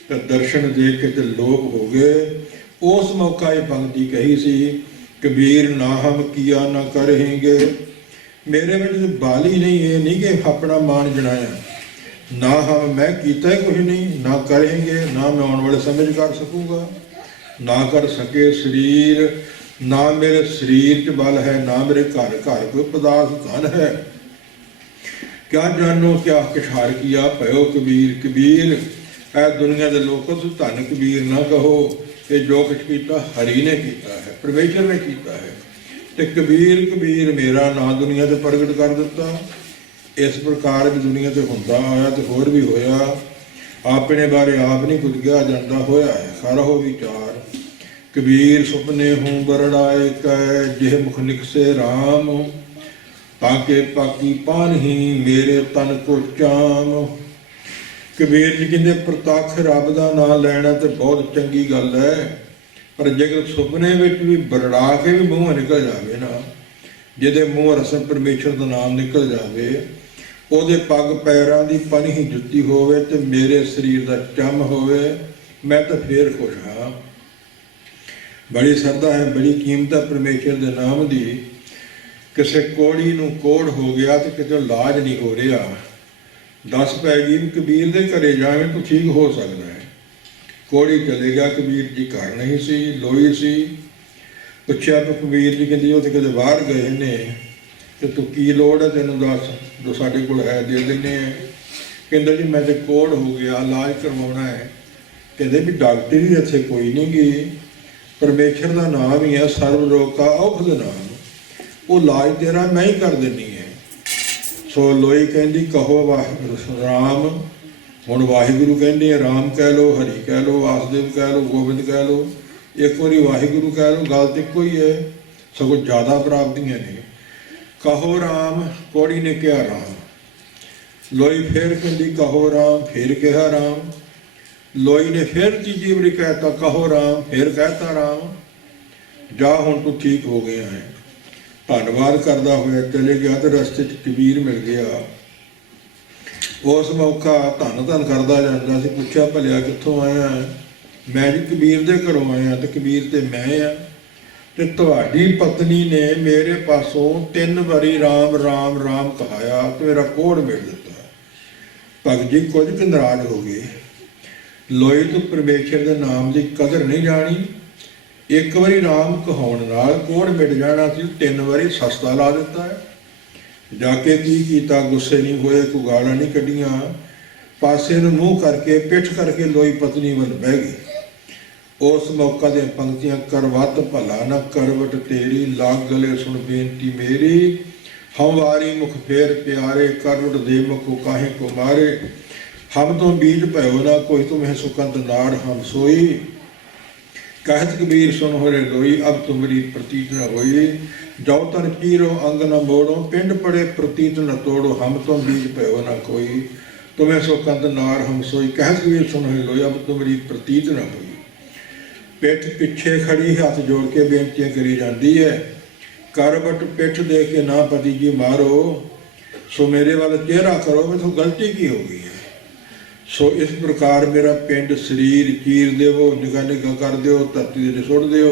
ਤੇ ਦਰਸ਼ਨ ਦੇਖ ਕੇ ਤੇ ਲੋਪ ਹੋ ਗਏ। ਉਸ ਮੌਕਾ ਇਹ ਪੰਕਤੀ ਕਹੀ ਸੀ, ਕਬੀਰ ਨਾ ਹਮ ਕੀਆ ਨਾ ਕਰਹਿੰਗੇ, ਮੇਰੇ ਵਿੱਚ ਬਾਲੀ ਨਹੀਂ, ਇਹ ਨਹੀਂ ਕਿ ਆਪਣਾ ਮਾਣ ਜਣਾਇਆ, ਨਾ ਹਮ ਮੈਂ ਕੀਤਾ ਹੀ ਕੁਝ ਨਹੀਂ, ਨਾ ਕਰਹਿੰਗੇ, ਨਾ ਮੈਂ ਆਉਣ ਵਾਲੇ ਸਮੇਂ 'ਚ ਕਰ ਸਕੂੰਗਾ, ਨਾ ਕਰ ਸਕੇ ਸਰੀਰ, ਨਾ ਮੇਰੇ ਸਰੀਰ 'ਚ ਬਲ ਹੈ, ਨਾ ਮੇਰੇ ਘਰ ਕੋਈ ਪਦਾਰਥ ਧਨ ਹੈ। ਕਿਆ ਜਾਨੋ ਕਿਆ ਕਿਛਾਰ ਕੀਆ ਭਇਓ ਕਬੀਰ, ਇਹ ਦੁਨੀਆ ਦੇ ਲੋਕੋ ਤੁਸੀਂ ਧੰਨ ਕਬੀਰ ਨਾ ਕਹੋ, ਇਹ ਜੋ ਕੁਛ ਕੀਤਾ ਹਰੀ ਨੇ ਕੀਤਾ ਹੈ, ਪਰਮੇਸ਼ਰ ਨੇ ਕੀਤਾ ਹੈ। ਤੇ ਕਬੀਰ ਮੇਰਾ ਨਾਂ ਦੁਨੀਆ ਤੇ ਪ੍ਰਗਟ ਕਰ ਦਿੱਤਾ। ਇਸ ਪ੍ਰਕਾਰ ਵੀ ਦੁਨੀਆ ਤੇ ਹੁੰਦਾ ਆਇਆ ਤੇ ਹੋਰ ਵੀ ਹੋਇਆ। ਆਪਣੇ ਬਾਰੇ ਆਪ ਨਹੀਂ ਕੁਝ ਕਿਹਾ ਜਾਂਦਾ, ਹੋਇਆ ਹੈ ਸਾਰਾ ਹੋ ਵਿਚਾਰ। ਕਬੀਰ ਸੁਪਨੇ ਹੂੰ ਬਰੜਾਏ ਕੈ, ਜਿਹ ਮੁਖ ਨਿਕਸੇ ਰਾਮ, ਤਾਕੇ ਪਾਕੀ ਪਾਨਹੀ ਮੇਰੇ ਤਨ ਕੋ ਚਾਮ। ਕਬੀਰ ਜੀ ਕਹਿੰਦੇ ਪ੍ਰਤੱਖ ਰੱਬ ਦਾ ਨਾਮ ਲੈਣਾ ਤੇ ਬਹੁਤ ਚੰਗੀ ਗੱਲ ਹੈ, ਪਰ ਜੇਕਰ ਸੁਪਨੇ ਵਿੱਚ ਵੀ ਬਰੜਾ ਕੇ ਵੀ ਮੂੰਹ ਨਿਕਲ ਜਾਵੇ ਨਾ, ਜਿਹਦੇ ਮੂੰਹ ਰਸਮ ਪਰਮੇਸ਼ਰ ਦਾ ਨਾਮ ਨਿਕਲ ਜਾਵੇ, ਉਹਦੇ ਪੱਗ ਪੈਰਾਂ ਦੀ ਪਨਹੀ ਜੁੱਤੀ ਹੋਵੇ ਤੇ ਮੇਰੇ ਸਰੀਰ ਦਾ ਚੰਮ ਹੋਵੇ, ਮੈਂ ਤਾਂ ਫੇਰ ਖੁਸ਼ ਹਾਂ। ਬੜੀ ਸਰਦਾ ਹੈ, ਬੜੀ ਕੀਮਤ ਹੈ ਪਰਮੇਸ਼ਰ ਦੇ ਨਾਮ ਦੀ। ਕਿਸੇ ਕੋੜੀ ਨੂੰ ਕੋੜ ਹੋ ਗਿਆ ਤੇ ਕਿਤੇ ਇਲਾਜ ਨਹੀਂ ਹੋ ਰਿਹਾ, ਦੱਸ ਪੈ ਗਈ ਵੀ ਕਬੀਰ ਦੇ ਘਰੇ ਜਾਵੇਂ ਤਾਂ ਠੀਕ ਹੋ ਸਕਦਾ ਹੈ। ਕੋੜੀ ਚਲੇ ਗਿਆ, ਕਬੀਰ ਜੀ ਘਰ ਨਹੀਂ ਸੀ, ਲੋਈ ਸੀ। ਪੁੱਛਿਆ ਤਾਂ ਕਬੀਰ ਜੀ ਕਹਿੰਦੀ ਉਹ ਤੇ ਕਿਤੇ ਬਾਹਰ ਗਏ ਨੇ, ਤੇ ਤੂੰ ਕੀ ਲੋੜ ਹੈ ਤੈਨੂੰ ਦੱਸ, ਜੋ ਸਾਡੇ ਕੋਲ ਹੈ ਦੇ ਦਿੰਦੇ ਆ। ਕਹਿੰਦਾ ਜੀ ਮੈਂ ਤੇ ਕੋੜ ਹੋ ਗਿਆ, ਇਲਾਜ ਕਰਵਾਉਣਾ ਹੈ। ਕਹਿੰਦੇ ਵੀ ਡਾਕਟਰ ਹੀ ਇੱਥੇ ਕੋਈ ਨਹੀਂ ਗਈ, ਪਰਮੇਸ਼ਰ ਦਾ ਨਾਮ ਹੀ ਹੈ ਸਰਬ ਰੋਗ ਕਾ ਔਖਦ ਨਾਮ, ਉਹ ਇਲਾਜ ਤੇਰਾ ਮੈਂ ਹੀ ਕਰ ਦਿੰਦੀ ਹੈ। ਸੋ ਲੋਈ ਕਹਿੰਦੀ ਕਹੋ ਵਾਹਿਗੁਰੂ ਰਾਮ, ਹੁਣ ਵਾਹਿਗੁਰੂ ਕਹਿੰਦੇ ਆ, ਰਾਮ ਕਹਿ ਲਓ, ਹਰੀ ਕਹਿ ਲਓ, ਵਾਸਦੇਵ ਕਹਿ ਲਓ, ਗੋਬਿੰਦ ਕਹਿ ਲਓ, ਇੱਕ ਵਾਰੀ ਵਾਹਿਗੁਰੂ ਕਹਿ ਲਓ, ਗੱਲ ਤਾਂ ਇੱਕੋ ਹੀ ਹੈ, ਸਗੋਂ ਜ਼ਿਆਦਾ ਪ੍ਰਾਪਤੀਆਂ ਨੇ। ਕਹੋ ਰਾਮ, ਕੋੜੀ ਨੇ ਕਿਹਾ ਰਾਮ। ਲੋਈ ਫਿਰ ਕਹਿੰਦੀ ਕਹੋ ਰਾਮ, ਫਿਰ ਕਿਹਾ ਰਾਮ। ਲੋਈ ਨੇ ਫਿਰ ਤੀਜੀ ਵਾਰੀ ਕਹਿਤਾ ਕਹੋ ਰਾਮ, ਫਿਰ ਕਹਿਤਾ ਰਾਮ। ਜਾ ਹੁਣ ਤੂੰ ਠੀਕ ਹੋ ਗਿਆ ਹੈ। ਧੰਨਵਾਦ ਕਰਦਾ ਹੋਇਆ ਚਲੇ ਗਿਆ ਤੇ ਰਸਤੇ 'ਚ ਕਬੀਰ ਮਿਲ ਗਿਆ। ਉਸ ਮੌਕਾ ਧੰਨ ਧੰਨ ਕਰਦਾ ਜਾਂਦਾ ਸੀ। ਪੁੱਛਿਆ, ਭਲਿਆ ਕਿੱਥੋਂ ਆਇਆ? ਮੈਂ ਜੀ ਕਬੀਰ ਦੇ ਘਰੋਂ ਆਇਆ। ਤੇ ਕਬੀਰ ਤੇ ਮੈਂ ਆ। ਤੇ ਤੁਹਾਡੀ ਪਤਨੀ ਨੇ ਮੇਰੇ ਪਾਸੋਂ 3 ਵਾਰੀ ਰਾਮ ਰਾਮ ਰਾਮ ਕਹਾਇਆ ਤੇ ਮੇਰਾ ਕੋੜ ਮਿਟ ਦਿੱਤਾ। ਭਗਤ ਜੀ ਕੁਝ ਕੁ ਨਾਰਾਜ਼ ਹੋ ਗਏ। ਲੋਏ ਤੂੰ ਪਰਮੇਸ਼ਰ ਦੇ ਨਾਮ ਦੀ ਕਦਰ ਨਹੀਂ ਜਾਣੀ। 1 ਵਾਰੀ ਰਾਮ ਕਹਾਉਣ ਨਾਲ ਕੋੜ ਮਿਟ ਜਾਣਾ ਸੀ, 3 ਵਾਰੀ ਸਸਤਾ ਲਾ ਦਿੱਤਾ ਹੈ। ਜਾ ਕੇ ਕੀ ਕੀਤਾ? ਗੁੱਸੇ ਨਹੀਂ ਹੋਏ, ਕੋਈ ਗਾਲਾਂ ਨਹੀਂ ਕੱਢੀਆਂ। ਪਾਸੇ ਨੂੰ ਮੂੰਹ ਕਰਕੇ ਪਿੱਠ ਕਰਕੇ ਲੋਈ ਪਤਨੀ ਵੱਲ ਬਹਿ ਗਈ। ਉਸ ਮੌਕਾ ਦੀਆਂ ਪੰਕਤੀਆਂ, ਕਰਵਤ ਭਲਾ ਨਾ ਕਰਵਟ ਤੇਰੀ, ਲਾਗ ਗਲੇ ਸੁਣ ਬੇਨਤੀ ਮੇਰੀ, ਹਮਵਾਰੀ ਮੁਖ ਫੇਰ ਪਿਆਰੇ, ਕਰਵਟ ਦੇ ਮੁਖ ਕਾਹੇ ਕੋ ਮਾਰੇ, ਹਮ ਤੋਂ ਬੀਜ ਭਇਓ ਨਾ ਕੋਈ, ਤੁਮਹਿ ਸੁਕੰਦ ਨਾੜ ਹਮ ਸੋਈ, कहत कबीर सुन होरे लोई, अब तुमरी प्रतीत न होई, जाओ तन चीरो अंग न मोड़ो, पिंड पड़े प्रतीत न तोड़ो, हम तो बीज भयो न कोई, तुम्हें सो कंद नार हम सोई, कहत कबीर सुन होरे लोई, अब तुमरी प्रतीत न होई। पिठ पिछे खड़ी हाथ जोड़ के बेनतियां करी जाती है, करवट पिठ दे के ना पति जी मारो, सो मेरे वाल चेहरा करो, मैं तो गलती की हो गई है। सो इस प्रकार मेरा पिंड शरीर चीर देवो, निगाह निगाह कर दो, धरती दे सुट दो,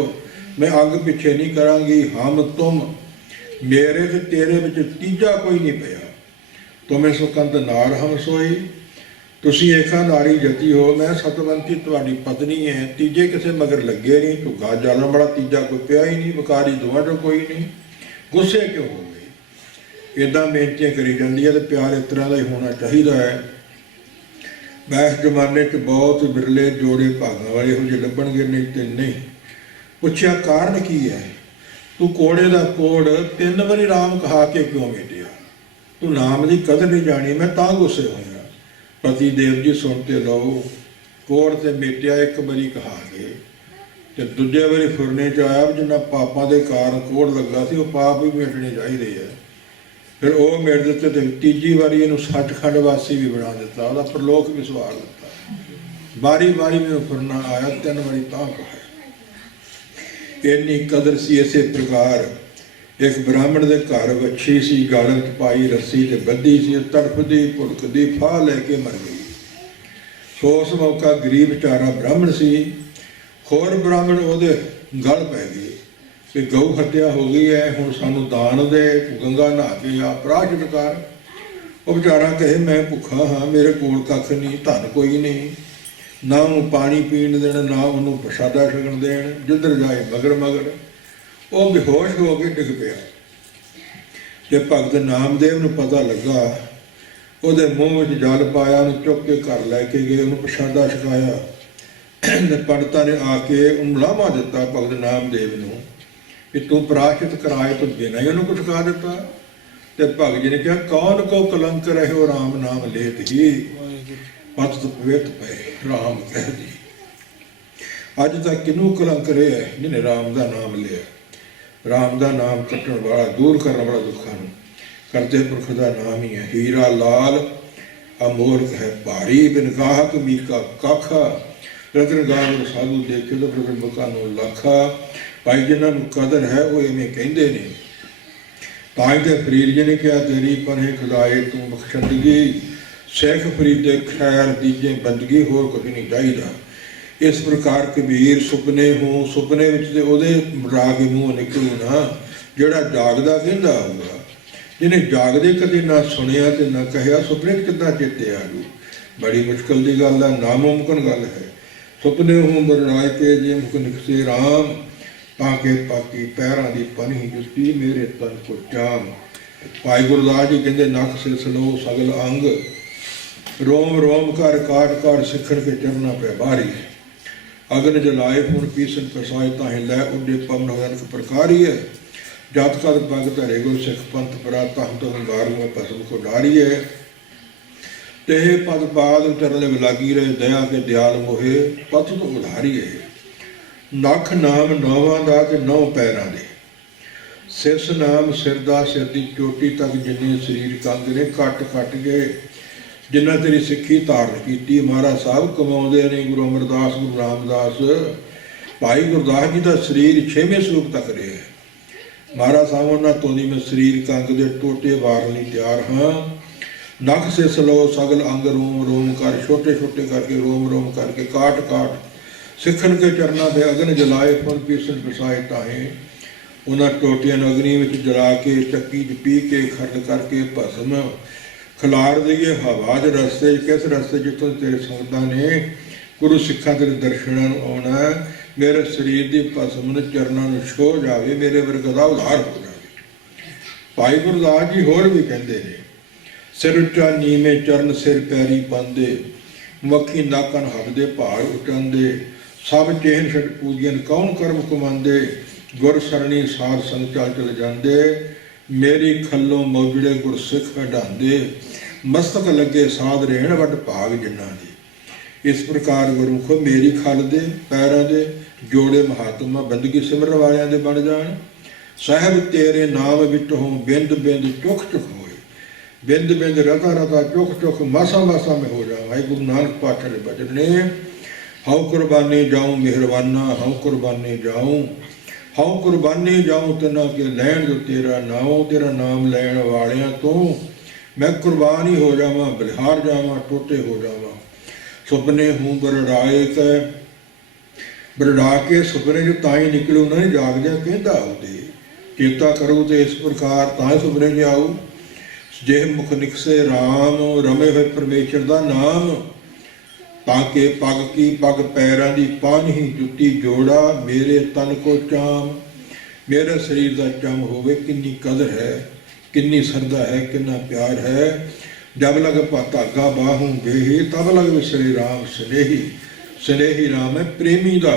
मैं अग पिछे नहीं करांगी। हम तुम मेरे ते तेरे विच तीजा कोई नहीं पिया, तुम्हें सुकंद नार हम सोई, तुसी एका नारी जती हो, मैं सतवंती तुहाडी पत्नी है, तीजे किसे मगर लगे नहीं, ढुगा जालम बड़ा तीजा कोई पिया ही नहीं, बकारी दोवां चों कोई नहीं। गुस्से क्यों हो गए? इदां बेनतियां करी जांदी है। ते प्यार इस तरह का ही होना चाहिए है। मैं इस जमाने च बहुत बिरले जोड़े भागों वाले हो जे लभणगे, नहीं तो नहीं। पुछया कारण की है? तू कोड़े का कोड़ 3 वारी राम कहा के क्यों मिटिया? तू नाम की कदर नहीं जानी, मैं तां गुस्से होया। पति देव जी सुनते लो, कोड़ ते मिटिया 1 वारी कहा के, ते दूजे वारी फुरने च आया जिन्ना पापां दे कारण कोड़ लगा सी, वो पाप भी मिटने चाहिए है। फिर वो मिट दिते, तो तीजी वारी इनू सचखंड वासी भी बना दिता, वह प्रलोक भी सवार दिता। बारी बारी में फुरना आया, 3 वारी तां कहा। इन्नी कदर सी। इसे प्रकार एक ब्राह्मण के घर वच्छी सी, गालन च पाई रस्सी ते बद्धी सी, तड़फदी भुड़कदी फाह लैके मर गई। सो उस मौका गरीब चारा ब्राह्मण सी, होर ब्राह्मण उहदे गल पै गए कि गौ हत्या हो गई है, हुण सानू दान दे, गंगा नहा के आ प्राशत कर। वो बेचारा कहे मैं भुखा हाँ, मेरे कोल कख नहीं, धन कोई नहीं, ना उन्होंने पानी पीण देना, ना उन्होंने प्रसादा छकण देण, जिधर जाए मगर मगर। वो बेहोश हो के डिग पिया। जब भगत नामदेव नूं पता लगा, ਉਹਦੇ ਮੂੰਹ ਵਿੱਚ ਜਲ ਪਾਇਆ, ਉਹਨੂੰ ਚੁੱਕ ਕੇ ਘਰ ਲੈ ਕੇ ਗਏ, ਉਹਨੂੰ ਪ੍ਰਸ਼ਾਦਾ ਛਕਾਇਆ। ਤੇ ਪੰਡਤਾਂ ਨੇ ਆ ਕੇ ਉਹਨੂੰ ਲਾਮਾ ਦਿੱਤਾ ਭਗਤ ਨਾਮਦੇਵ ਨੂੰ ਕਿ ਤੂੰ ਪ੍ਰਾਸ਼ਿਤ ਕਰਾਏ ਤੋਂ ਬਿਨਾਂ ਹੀ ਉਹਨੂੰ ਕੁਛ ਖਾ ਦਿੱਤਾ। ਤੇ ਭਗਤ ਜੀ ਨੇ ਕਿਹਾ, ਕੌਣ ਕੋ ਕਲੰਕ ਰਹਿਓ ਰਾਮ ਨਾਮ ਲੇਤ ਹੀ, ਪਤ ਪਵਿੱਤ ਪਏ ਰਾਮ ਕਹਿ ਦੀ। ਅੱਜ ਤੱਕ ਕਿਹਨੂੰ ਕਲੰਕ ਰਿਹਾ ਜਿਹਨੇ ਰਾਮ ਦਾ ਨਾਮ ਲਿਆ? ਰਾਮ ਦਾ ਨਾਮ ਕੱਟਣ ਵਾਲਾ, ਦੂਰ ਕਰਨ ਵਾਲਾ ਦੁੱਖਾਂ ਨੂੰ, करते पुरख का नाम ही है। हीरा लाल अमोलक है भारी, बिन गाहक मीका काखा, रतन गावर साधु देखे तो प्रगट बका नो लाखा। भाई जिन्होंने कदर है वो इवें कहते ने। ताज दे फरीद जी ने कहा, तेरी पने खुदाए तू बख्शंदगी, शेख फरीदे खैर दीजे बंदगी, होर कुछ नहीं चाहिए। इस प्रकार कबीर सुपने हो, सुपने विच ओहदे राग मूँह निकलू ना, जिहड़ा जागदा कहंदा होगा, जिन्हें जागदे कदे ना सुनिया तो ना कहा, सुपने कितना चेते आ जू? बड़ी मुश्किल की गल है, नामुमकिन गल है। सुपने हूँ बरनाए के जे मुख निकसे राम, ताके पाकी पैरों की पनी जुती, मेरे तन को जाम। भाई गुरदास जी कहते, नख से सलो सगल अंग, रोम रोम कर काट काट सिखण के चरना पे बारी। अग्न जलाए हुण पीसन पसाए, ताहे लै उडे पवन होयन प्रकारी है। जात का पग धरे गुर सिख पंथ पराता, हम तो अंगारू में भस्म को डारी है। तेह पद पाद चरण लागी रहे, दया के दयाल मोहे, पथ तो उधारी है। नख नाम नौवां दा ते 9 पैरां दे, सिस नाम सिर दा, सिर दी चोटी तक जिन्ने शरीर कंग ने, कट कट गए जिन्ना तेरी सिੱਖੀ धारण की। महाराज साहब कमाउंदे ने गुरु अमरदास, गुरु रामदास। भाई गुरदास जी का शरीर 6वें ਸਰੂਪ तक रहा है। महाराज साहब उन्होंने तो नहीं, मैं शरीर कंग दे टोटे वारन लई तैयार हाँ, नख से सलो सगल अंग रोम रोम कर, छोटे छोटे करके रोम रोम करके काट काट सिखन के चरना पे अग्न जलाए, फल पीसन पिसाए ताहे। उन्हें टोटियां अग्नि में जला के चक्की च पी के खर्द करके भस्म खिलार दईए हवा च रस्ते किस रस्ते जितों तेरे संगतां ने गुरु सिखा तेरे दर्शनां नूं आउणा, मेरे शरीर की भस्म ने चरनां नूं छो जावे, मेरे वर्ग दा उधार हो जावे। भाई गुरदास जी होर भी कहते हैं, सिर उच्चा नीवें चरण सिर पैरी पांदे, मक्खी नाकन हबदे पहाड़ उटांदे, सब चेहन छट पूजन कौन कर्म कमांदे, गुर सरणी साध संग चल चल जांदे, मेरी खल्लों मौजड़े गुर सिख हटांदे, मस्तक लगे साध रहण वड भाग जिन्ना दी। इस प्रकार गुरमुखो मेरी खल दे पैरों दे जोड़े महात्मा बंदगी सिमरन वालियां दे बन जाण। साहब तेरे नाम विच हों बिंद बिंद चुख चुख होए, बिंद बिंद रता रता चुख चुख मासा मासा में हो जा। भाई गुरु नानक पातशाह दे बचन ने, हऊँ कुर्बानी जाऊँ मेहरबाना, हऊँ कुर्बानी जाऊँ, हऊँ कुर्बानी जाऊँ तना के लैण जो तेरा नाम, तेरा नाम लैण वालियां तो मैं कुर्बान ही हो जावां, बलिहार जावां, टोटे हो जावां। सुपने हूँ बरड़ाए कै बरड़ा के सुपने जो ताई निकले उन्हें जागदे कहता आउदे, चेता करो तो इस प्रकार ताए सुपने च आऊ। जे मुख निकसे राम रमे हुए परमेश्वर का नाम, ताके पग की पग पैरां दी पानी जुत्ती जोड़ा, मेरे तन को चाम, मेरे शरीर का चम होवे। किन्नी कदर है, किन्नी श्रद्धा है, किन्ना प्यार है। जब लग धागा बाहू बेही, तब लग विसरे राम स्नेही। स्नेही राम है प्रेमी का,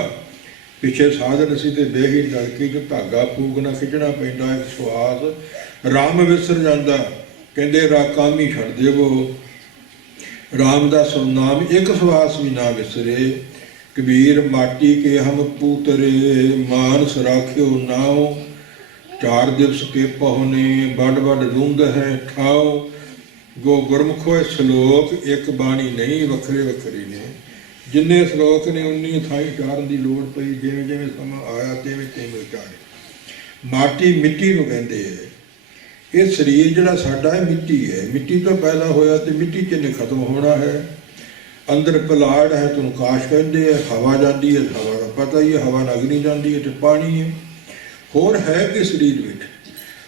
पिछे साधन सी ते बेही लड़की जो धागा फूकना खिंचना पैंदा एक सुहास, राम विसर जांदा, कहते रा काम ही छड़ देवो। राम दा सुनाम एक सुहास भी ना विसरे, कबीर माटी के हम पूतरे, मानस राख्यो नाओ, 4 दिवस के पहुने बड़ बड़ रूंद है ठाओ। गो गुरमुखो श्लोक एक बाणी नहीं वखरे वखरी ने, जिन्ने श्लोक ने उन्नी थाई चारण की लोड़ पई, जिवें जिवें समा आया तिवें तिवें उचारे। माटी मिट्टी नूं कहंदे है, ये शरीर जिहड़ा साडा है मिट्टी है, मिट्टी तो पैदा होया तो मिट्टी च ने खत्म होना है। अंदर पलाड़ है तो आकाश कहते हैं, हवा जाती है हवा का पता ही है, हवा नाल अग्नि जाती है तो पानी है, होर है कि शरीर में।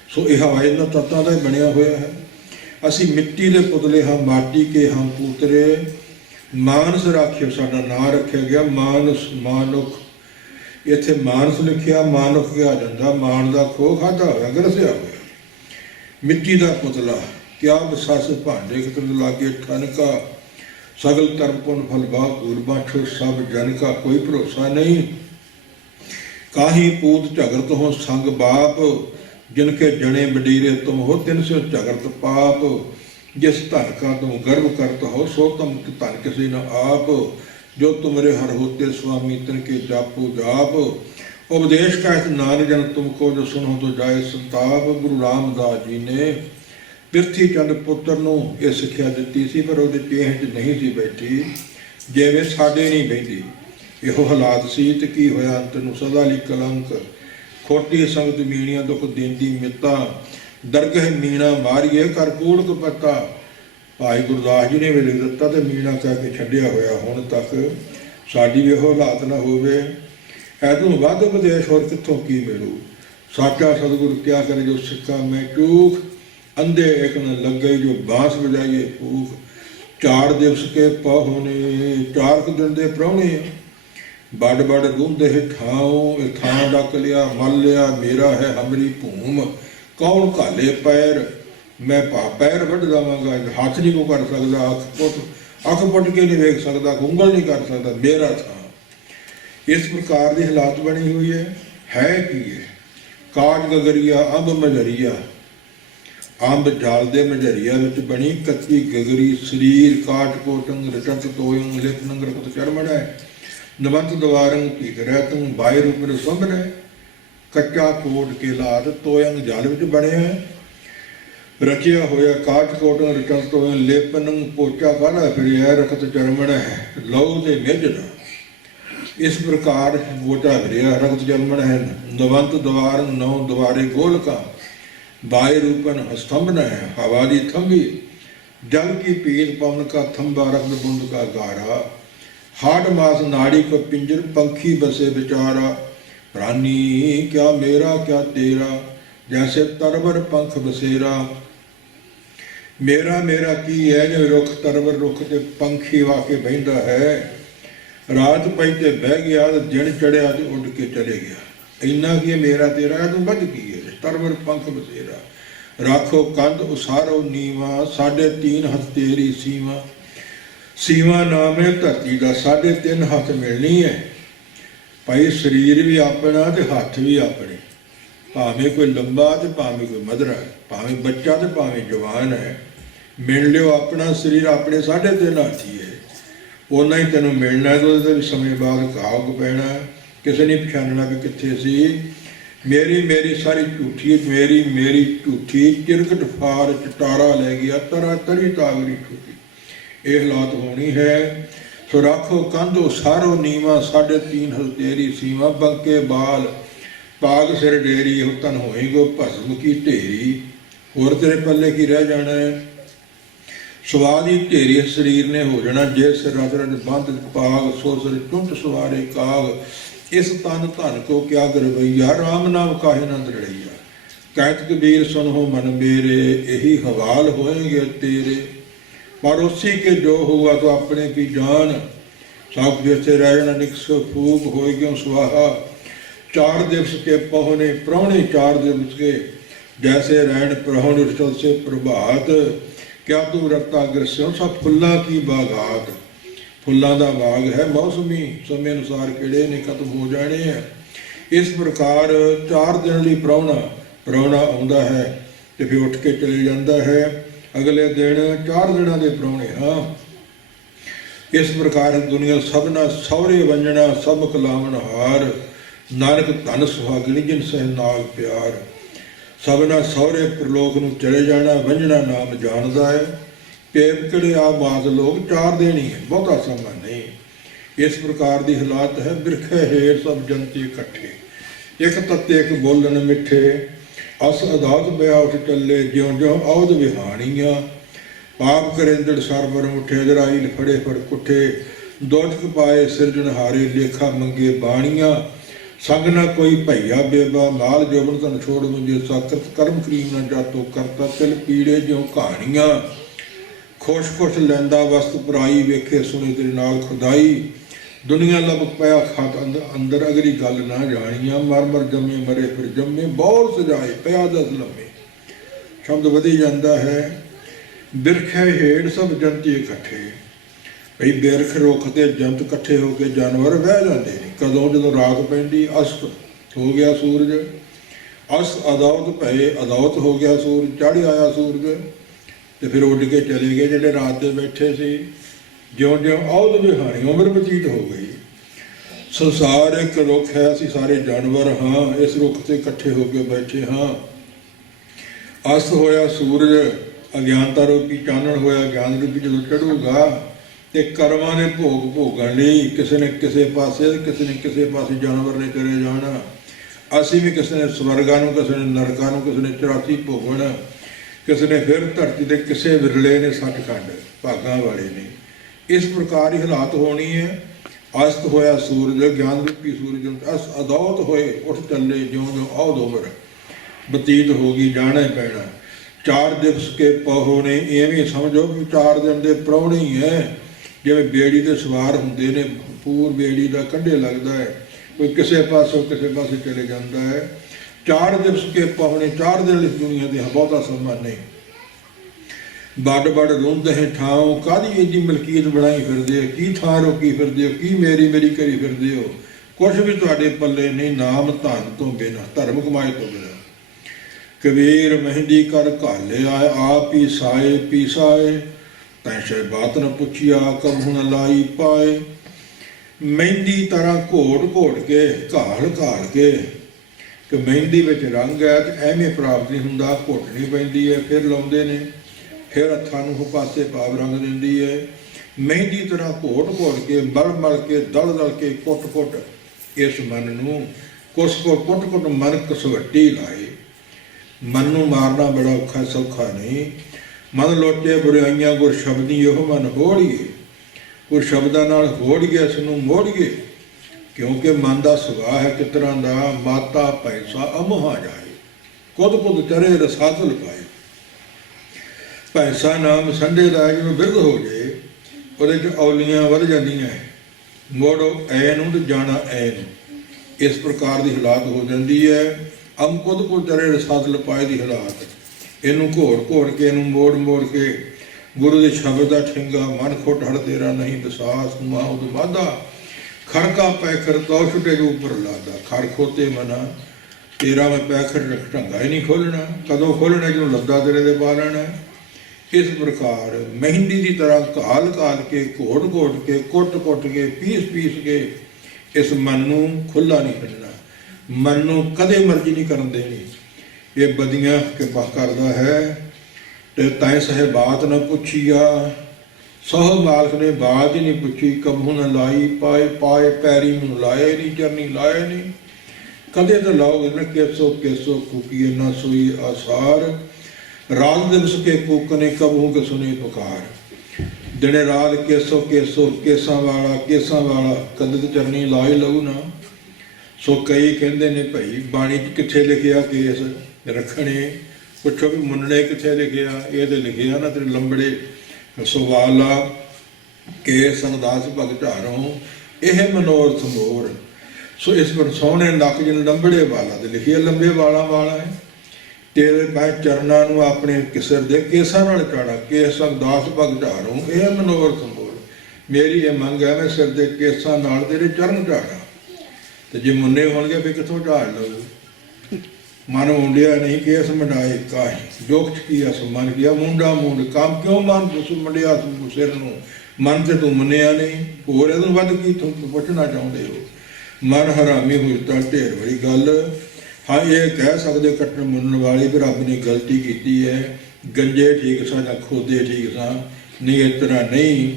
सो यह हवा इन्हां तत्तां दा बनिया होया है। असी मिट्टी के पुतले हाँ, माटी के हम पूतरे, मानस राखियो साडा नाम रखा गया मानस मानुख। इत्थे मानस लिखिया मानुख किया जाता, मान का खो खाधा होया गरसिया होया। मिट्टी का पुतला क्या बसस भांडे कितने लागे ठनका, सगल धर्म पुन फल बा पूर्वाछो सब जन का कोई भरोसा नहीं। काही पूत झगरत हो संग बाप, जिनके जने बडीरे तुम हो तिन से झगरत पाप। जिस धन का तुम गर्व करत हो सो तुम धन किसी न आप, जो तुमरे हर होते स्वामी तिनके जापो जाप। उपदेश कहत नानक जन तुमको जो सुनो तो जाए संताप। गुरु रामदास जी ने पिरथी चंद पुत्र नूं ये सिक्ख्या दित्ती सी, पर ਉਹਦੇ ਚੇਹਨ 'ਚ नहीं सी बैठी, जिवें साडे नहीं बहिंदी। ਇਹੋ हालात सी ते की होया अंत नूं सदा ਲਈ कलंक। खोटी संगत मीणियां दुख देंदी मिता, दरगह मीणा मारिए कर कूड़ कपत्ता। भाई गुरदास जी ने वे लिख दिता तो मीणा कह के छड्डिया होया। हुण तक साडी भी ਇਹੋ हालात ना होवे। ऐतों वध उपदेश होर कित्थों की मिलू। साचा सतगुरु क्या करे जो सिक्का मैं चूक, अंधे एक न लग गई जो बांस बजाइए फूक। 4 दिवस के पहुने 4 दिन दे प्राहुणे, बड़ बड़ रूंदे ठाओ। थां डक लिया मल लिया, मेरा है हमरी भूम। कौन घाले पैर, मैं पैर वढ जावांगा। हाथ नहीं को कर सकदा, अख पुट के नहीं वेख सकदा, उंगल नहीं कर सकदा, मेरा था। इस प्रकार की हालात बनी हुई है की है। काज गगरिया अंब मजरिया, अंब जाल दे मजरिया विच बनी कच्ची गगरी। शरीर काट कोटंग रटत तोयंग, लिप नंग रखत चरमण है। नवंत द्वारंग भीग रहतंग, बाय रूप में सुंभ है। कच्चा कोट के लाद तोयंग जाल विच बने है। रचिया होया काट कोटंग रटत तोयंग, लिप नंग पोचा काला फिरिया रखत चरमण है। लहू दे मेजना इस प्रकार वोटा भरिया रक्त जन्मन है। नवंत द्वार 9 द्वारे गोल का, बाय रूपन स्तंभन है। हवा दी थंबी जल की पीत पवन का थंबा रत्न बुंद का गारा। हाट मास नाड़ी को पिंजर पंखी बसे बेचारा। प्राणी क्या मेरा क्या तेरा, जैसे तरवर पंख बसेरा। मेरा मेरा की है जो रुख तरवर रुख ते पंखी वाके बहिंदा है। रात पई ते बह गया ते दिन चढ़िया ते उड़ के चले गया। इन्ना की मेरा तेरा तू बद की है तरवर पंख बसेरा। राखो कंध उसारो नीवा, 3.5 हथ तेरी सीमा। सीमा नाम है धरती का, 3.5 हथ मिलनी है। भाई शरीर भी अपना ते हथ भी अपने, भावें कोई लंबा ते भावें कोई मधरा है, भावें बच्चा ते भावें जवान है। मिल लियो अपना शरीर, अपने 3.5 हथ ही है। उन्ना ही तेनों मिलना है तो भी समय बाद घाव पैना। किसी ने पछाणना भी कित्थे सी। मेरी मेरी सारी झूठी, मेरी मेरी झूठी, चिरकट फार चटारा ले गया, तरा तरी तागरी ठूठी। ये हालात होनी है। सो राखो कंधो सारो नीवा, 3.5 हथ तेरी सीमा। बंके बाल पाग सिर डेरी, हो तन होएगो भस्म की ढेरी। होर तेरे पल्ले की रह जाना है। सवाद ही ढेरी शरीर ने हो जाना। जे सिर रज रज बंद पाग, सो सिर चुंट सवारे काग। इस तन धन को क्या गरवैया, राम नाम काहे नंद रड़ैया। कहत कबीर सुनो मन मेरे, यही हवाल होएंगे तेरे। पर उसी के जो हुआ तो अपने की जान। सब जैसे रहना निकस फूक होए क्यों स्वाहा। 4 दिवस के पहुने प्राणे 4 दिवस के, जैसे रहन प्रहण चल से प्रभात। क्या तू रत्ता ग्रस्यों सब फुल्ला की बागात। फुल्लां दा बाग है मौसमी, समय अनुसार किड़े ने खत्म हो जाने हैं। इस प्रकार 4 दिन ਲਈ ਪ੍ਰਾਹੁਣਾ ਆਉਂਦਾ ਹੈ ਤੇ ਫਿਰ ਉੱਠ ਕੇ ਚਲੇ ਜਾਂਦਾ ਹੈ। ਅਗਲੇ ਦਿਨ 4 ਦਿਨਾਂ ਦੇ ਪ੍ਰਾਹੁਣੇ ਹਾਂ। ਇਸ ਪ੍ਰਕਾਰ ਦੁਨੀਆ ਸਭਨਾ ਸਹੁਰੇ ਵੰਜਣਾ, ਸਭ ਕਲਾਵਨ ਹਾਰ। ਨਾਨਕ ਧਨ ਸੁਹਾਗਣੀ ਜਿਨ ਸਹਿ ਨਾਲ ਪਿਆਰ। ਸਭਨਾ ਸਹੁਰੇ ਪ੍ਰਲੋਕ ਨੂੰ ਚਲੇ ਜਾਣਾ, ਵੰਜਣਾ ਨਾਮ ਜਾਣਦਾ ਹੈ। पेपकड़े आ बाज लोग 4 दिन ही है, बहुता समा नहीं। इस प्रकार की हालात है। बिरखे हेठ सब जनती इकट्ठे, एक तत्ते एक बोलन मिठे। अस अदात ब्याह उठ चले, ज्यों ज्यों औद विहाणियाँ। पाप करेंदड़ सरबर उठे, जराइल फड़े फड़ कुठे। दोटक पाए सिरजनहारे, लेखा मंगे बाणियाँ। संग न कोई भैया बेबा, माल जोबन तन छोड़ मुझे साकृत। कर्म क्रीम न जातो करता, तिल पीड़े ज्यों कहानियाँ। खुश खुश लैंदा वस्त पराई, वेखे सुने तेरे नाल खुदाई। दुनिया लब पया खात अंदर, अगली गल ना जानिया। मर मर जमे मरे फिर जमे, बौर सजाए पया 10 लम्हे। शब्द वधी जाता है। बिरखे हेठ सब जंती इकट्ठे। भई बिरख रुख ते जंत इकट्ठे होकर जानवर बह जाते हैं। कदों जो रात पैंदी, अस्त हो गया सूरज। अस अदौत पए, अदौत हो गया सूरज, चढ़ आया सूरज। तो फिर उड़ के चले गए ਜਿਹੜੇ ਰਾਤ ਦੇ ਬੈਠੇ ਸੀ। ਜਿਉਂ ਜਿਉਂ ਔਧ ਵਿਹਾਣੀ, ਉਮਰ ਬਤੀਤ ਹੋ ਗਈ। ਸੰਸਾਰ ਇੱਕ ਰੁੱਖ ਹੈ, ਅਸੀਂ ਸਾਰੇ ਜਾਨਵਰ ਹਾਂ। ਇਸ ਰੁੱਖ ਤੇ ਇਕੱਠੇ ਹੋ ਕੇ ਬੈਠੇ ਹਾਂ। ਅਸਤ ਹੋਇਆ ਸੂਰਜ, ਅਗਿਆਨਤਾ ਰੂਪੀ ਚਾਨਣ ਹੋਇਆ। ਗਿਆਨ ਰੂਪੀ ਜਦੋਂ ਚੜੂਗਾ ਤੇ ਕਰਮਾਂ ਦੇ ਭੋਗ ਭੋਗਣ ਲਈ ਕਿਸੇ ਨੇ ਕਿਸੇ ਪਾਸੇ, ਕਿਸੇ ਨੇ ਕਿਸੇ ਪਾਸੇ ਜਾਨਵਰ ਨੇ ਚਲੇ ਜਾਣਾ। ਅਸੀਂ ਵੀ ਕਿਸੇ ਨੇ ਸਵਰਗਾਂ ਨੂੰ, ਕਿਸੇ ਨੇ ਨਰਕਾਂ ਨੂੰ, ਕਿਸੇ ਨੇ 84 ਭੋਗਣ। किसी ने फिर धरती के किसी विरले ने सचखंड भागा वाले ने। इस प्रकार ही हालात होनी है। अस्त होया सूरज, ज्ञान रूपी सूरज। अस अदौत होए उठ चले, ज्यों ज्यों औध उम्र बतीत होगी, जाना पैना। 4 दिवस के पहुने, इवें समझो कि 4 दिन के प्राहुणे ही है। जिवें बेड़ी ते सवार होंदे ने, पूर बेड़ी का कंढे लगता है, कोई किसी पासों किसी पासे चले जाता है। 4 दिवस के पहुने 4 दिन इस दुनिया के बहुता समा नहीं। बड़ बड़ रोंदे हैं ठाओ, कादी एडी मलकीत बनाई फिरदे हो। की थां रोकी फिरदे हो, की मेरी मेरी करी फिरदे हो। कुछ भी तुहाडे पल्ले नहीं, नाम धन तो बिना, धर्म कमाए तो बिना। कबीर मेहंदी कर घाले आए, आप ही साए पीसाए। तैशे बात न पुछिया, कबहू न लाई पाए। मेहंदी तरह घोड़ घोड़ के, घाल घाल के। कि मेहंदी विच रंग है तो एवें प्राप्त नहीं हुंदा, घुटनी पैंदी है, फिर लाउंदे ने, फिर हत्थां नूं पासे पाव रंग दिंदी है। मेहंदी तरह घोट घोट के, मल मल के, दल दल के, कुट कुट इस मन नूं, कुछ को कुट कुट मन कसवट्टी लाए। मन नूं मारना बड़ा औखा सौखा नहीं। ਮਨ ਲੋਟੇ ਬੁਰਾਈਆਂ ਗੁਰ ਸ਼ਬਦੀ ਇਹੋ ਮਨ ਹੋੜੀਏ, ਗੁਰ ਸ਼ਬਦਾਂ ਨਾਲ ਹੋੜੀਏ ਇਸ ਨੂੰ ਮੋੜੀਏ। ਕਿਉਂਕਿ ਮਨ ਦਾ ਸੁਭਾਅ ਹੈ ਕਿਸ ਤਰ੍ਹਾਂ ਦਾ, ਮਾਤਾ ਪੈਸਾ ਅਮੋਹਾ ਜਾਏ, ਕੁਦ ਕੁਦ ਚਰੇ ਰਸਾਤਲ ਪਾਏ। ਪੈਸਾ ਨਾਮ ਸੰਡੇ ਦਾ ਜਿਵੇਂ ਬਿਰਧ ਹੋ ਜਾਏ, ਉਹਦੇ 'ਚ ਔਲੀਆਂ ਵੱਧ ਜਾਂਦੀਆਂ, ਮੋੜੋ ਐ ਨੂੰ ਤੇ ਜਾਣਾ ਐ ਨੂੰ, ਇਸ ਪ੍ਰਕਾਰ ਦੀ ਹਾਲਾਤ ਹੋ ਜਾਂਦੀ ਹੈ। ਅਮ ਕੁਦ ਕੁਦ ਚਰੇ ਰਸਾਤਲ ਪਾਏ ਦੀ ਹਾਲਾਤ। ਇਹਨੂੰ ਘੋੜ ਘੋੜ ਕੇ, ਇਹਨੂੰ ਮੋੜ ਮੋੜ ਕੇ ਗੁਰੂ ਦੇ ਸ਼ਬਦ ਦਾ ਠਿੰਗਾ, ਮਨ ਖੁੱਟ ਹੜ ਤੇਰਾ ਨਹੀਂ ਵਿਸਾਸ ਮਾਂ ਉਦ ਵਾਧਾ, ਖੜਕਾ ਪੈਖਰ ਤੋ ਛੁਟੇ ਜੋ ਉੱਪਰ ਲਾਦਾ। ਖੜ ਖੋਤੇ ਮਨਾ ਤੇਰਾ ਮੈਂ ਪੈਖਰ ਰੱਖ ਢੰਗਾ ਹੀ ਨਹੀਂ ਖੋਲ੍ਹਣਾ, ਕਦੋਂ ਖੋਲ੍ਹਣਾ ਜਦੋਂ ਲੱਦਾ ਤੇਰੇ ਦੇ ਪਾ ਲੈਣਾ। ਇਸ ਪ੍ਰਕਾਰ ਮਹਿੰਦੀ ਦੀ ਤਰ੍ਹਾਂ ਘਾਲ ਘਾਲ ਕੇ, ਘੋੜ ਘੋੜ ਕੇ, ਕੁੱਟ ਕੁੱਟ ਕੇ, ਪੀਸ ਪੀਸ ਕੇ ਇਸ ਮਨ ਨੂੰ ਖੁੱਲ੍ਹਾ ਨਹੀਂ ਛੱਡਣਾ, ਮਨ ਨੂੰ ਕਦੇ ਮਰਜ਼ੀ ਨਹੀਂ ਕਰਨ ਦੇਣੀ। ਇਹ ਬਦੀਆਂ ਕਿਰਪਾ ਕਰਦਾ ਹੈ। ਤੇ ਤੈਂ ਸਹਿਬਾਤ ਨਾ ਪੁੱਛੀਆ, ਸਹੁ ਮਾਲਕ ਨੇ ਬਾਤ ਹੀ ਨਹੀਂ ਪੁੱਛੀ, ਕਬਹੂ ਨਾ ਲਾਈ ਪਾਏ ਪਾਏ, ਪੈਰੀ ਨੂੰ ਲਾਏ ਨਹੀਂ, ਚਰਨੀ ਲਾਏ ਨਹੀਂ। ਕਦੇ ਤਾਂ ਲਾਓਗੇ ਨਾ, ਕੇਸੋ ਕੇਸੋ ਕੂਕੀਏ ਨਾ ਸੋਈ ਆਸਾਰ, ਰਾਤ ਦਿਵਸ ਕੇ ਕੂਕਨੇ ਕਬਹੂ ਕੇ ਸੁਨੇ ਪੁਕਾਰ। ਦਿਨੇ ਰਾਤ ਕੇਸੋ ਕੇਸੋ, ਕੇਸਾਂ ਵਾਲਾ ਕੇਸਾਂ ਵਾਲਾ, ਕਦੇ ਤਾਂ ਚਰਨੀ ਲਾਈ ਲਊ ਨਾ। ਸੋ ਕਈ ਕਹਿੰਦੇ ਨੇ ਭਾਈ ਬਾਣੀ 'ਚ ਕਿੱਥੇ ਲਿਖਿਆ ਕੇਸ ਰੱਖਣੇ, ਪੁੱਛੋ ਵੀ ਮੁੰਨਣੇ ਕਿੱਥੇ ਲਿਖਿਆ, ਇਹ ਤੇ ਲਿਖਿਆ ਨਾ ਤੇਰੇ ਲੰਬੜੇ ਸੁਵਾਲਾ ਕੇ ਸੰਗਦਾਸ ਭਗਤ ਝਾਰੋਂ, ਇਹ ਮਨੋਰਥ ਮੋਰ। ਸੋ ਇਸ ਪਰ ਸੋਹਣੇ ਨੱਕ ਜਿਨ ਲੰਬੜੇ ਵਾਲਾ ਤੇ ਲਿਖਿਆ, ਲੰਬੇ ਵਾਲਾਂ ਵਾਲਾ ਹੈ। ਤੇਰੇ ਮੈਂ ਚਰਨਾਂ ਨੂੰ ਆਪਣੇ ਕਿਸਰ ਦੇ ਕੇਸਾਂ ਨਾਲ ਚਾੜਾ, ਕੇ ਸੰਗਦਾਸ ਭਗਤ ਝਾਰੋਂ, ਇਹ ਮਨੋਰਥ ਮੋਰ। ਮੇਰੀ ਇਹ ਮੰਗ ਹੈ, ਮੈਂ ਸਿਰ ਦੇ ਕੇਸਾਂ ਨਾਲ ਤੇਰੇ ਚਰਨ ਝਾੜਾ। ਤੇ ਜੇ ਮੁੰਨੇ ਹੋਣਗੇ ਫਿਰ ਕਿੱਥੋਂ ਝਾੜ ਲਊ। ਮਨ ਮੁੰਡਿਆ ਨਹੀਂ ਕੇਸ ਮੰਡਾਏ ਕਾਹੀ, ਦੁੱਖ ਕੀ ਅਸ ਮਨ ਗਿਆ ਮੁੰਡਾ ਮੂੰਡ, ਕੰਮ ਕਿਉਂ ਮਨ ਤੁਸ ਮੰਡਿਆ ਤੂੰ ਸਿਰ ਨੂੰ, ਮਨ ਤੇ ਤੂੰ ਮੰਨਿਆ ਨਹੀਂ। ਹੋਰ ਇਹਨੂੰ ਵੱਧ ਕੀ ਤੁਹਾਨੂੰ ਪੁੱਛਣਾ ਚਾਹੁੰਦੇ ਹੋ। ਮਨ ਹਰਾਮੀ ਹੋਈ ਤਾਂ ਢੇਰ ਬੜੀ ਗੱਲ। ਹਾਂ ਇਹ ਕਹਿ ਸਕਦੇ ਕੱਟਣ ਮੁੰਨਣ ਵਾਲੀ ਵੀ ਰੱਬ ਨੇ ਗਲਤੀ ਕੀਤੀ ਹੈ, ਗੰਜੇ ਠੀਕ ਸਾਂ ਜਾਂ ਖੋਦੇ ਠੀਕ ਸਾਂ, ਨਹੀਂ ਇਸ ਤਰ੍ਹਾਂ ਨਹੀਂ।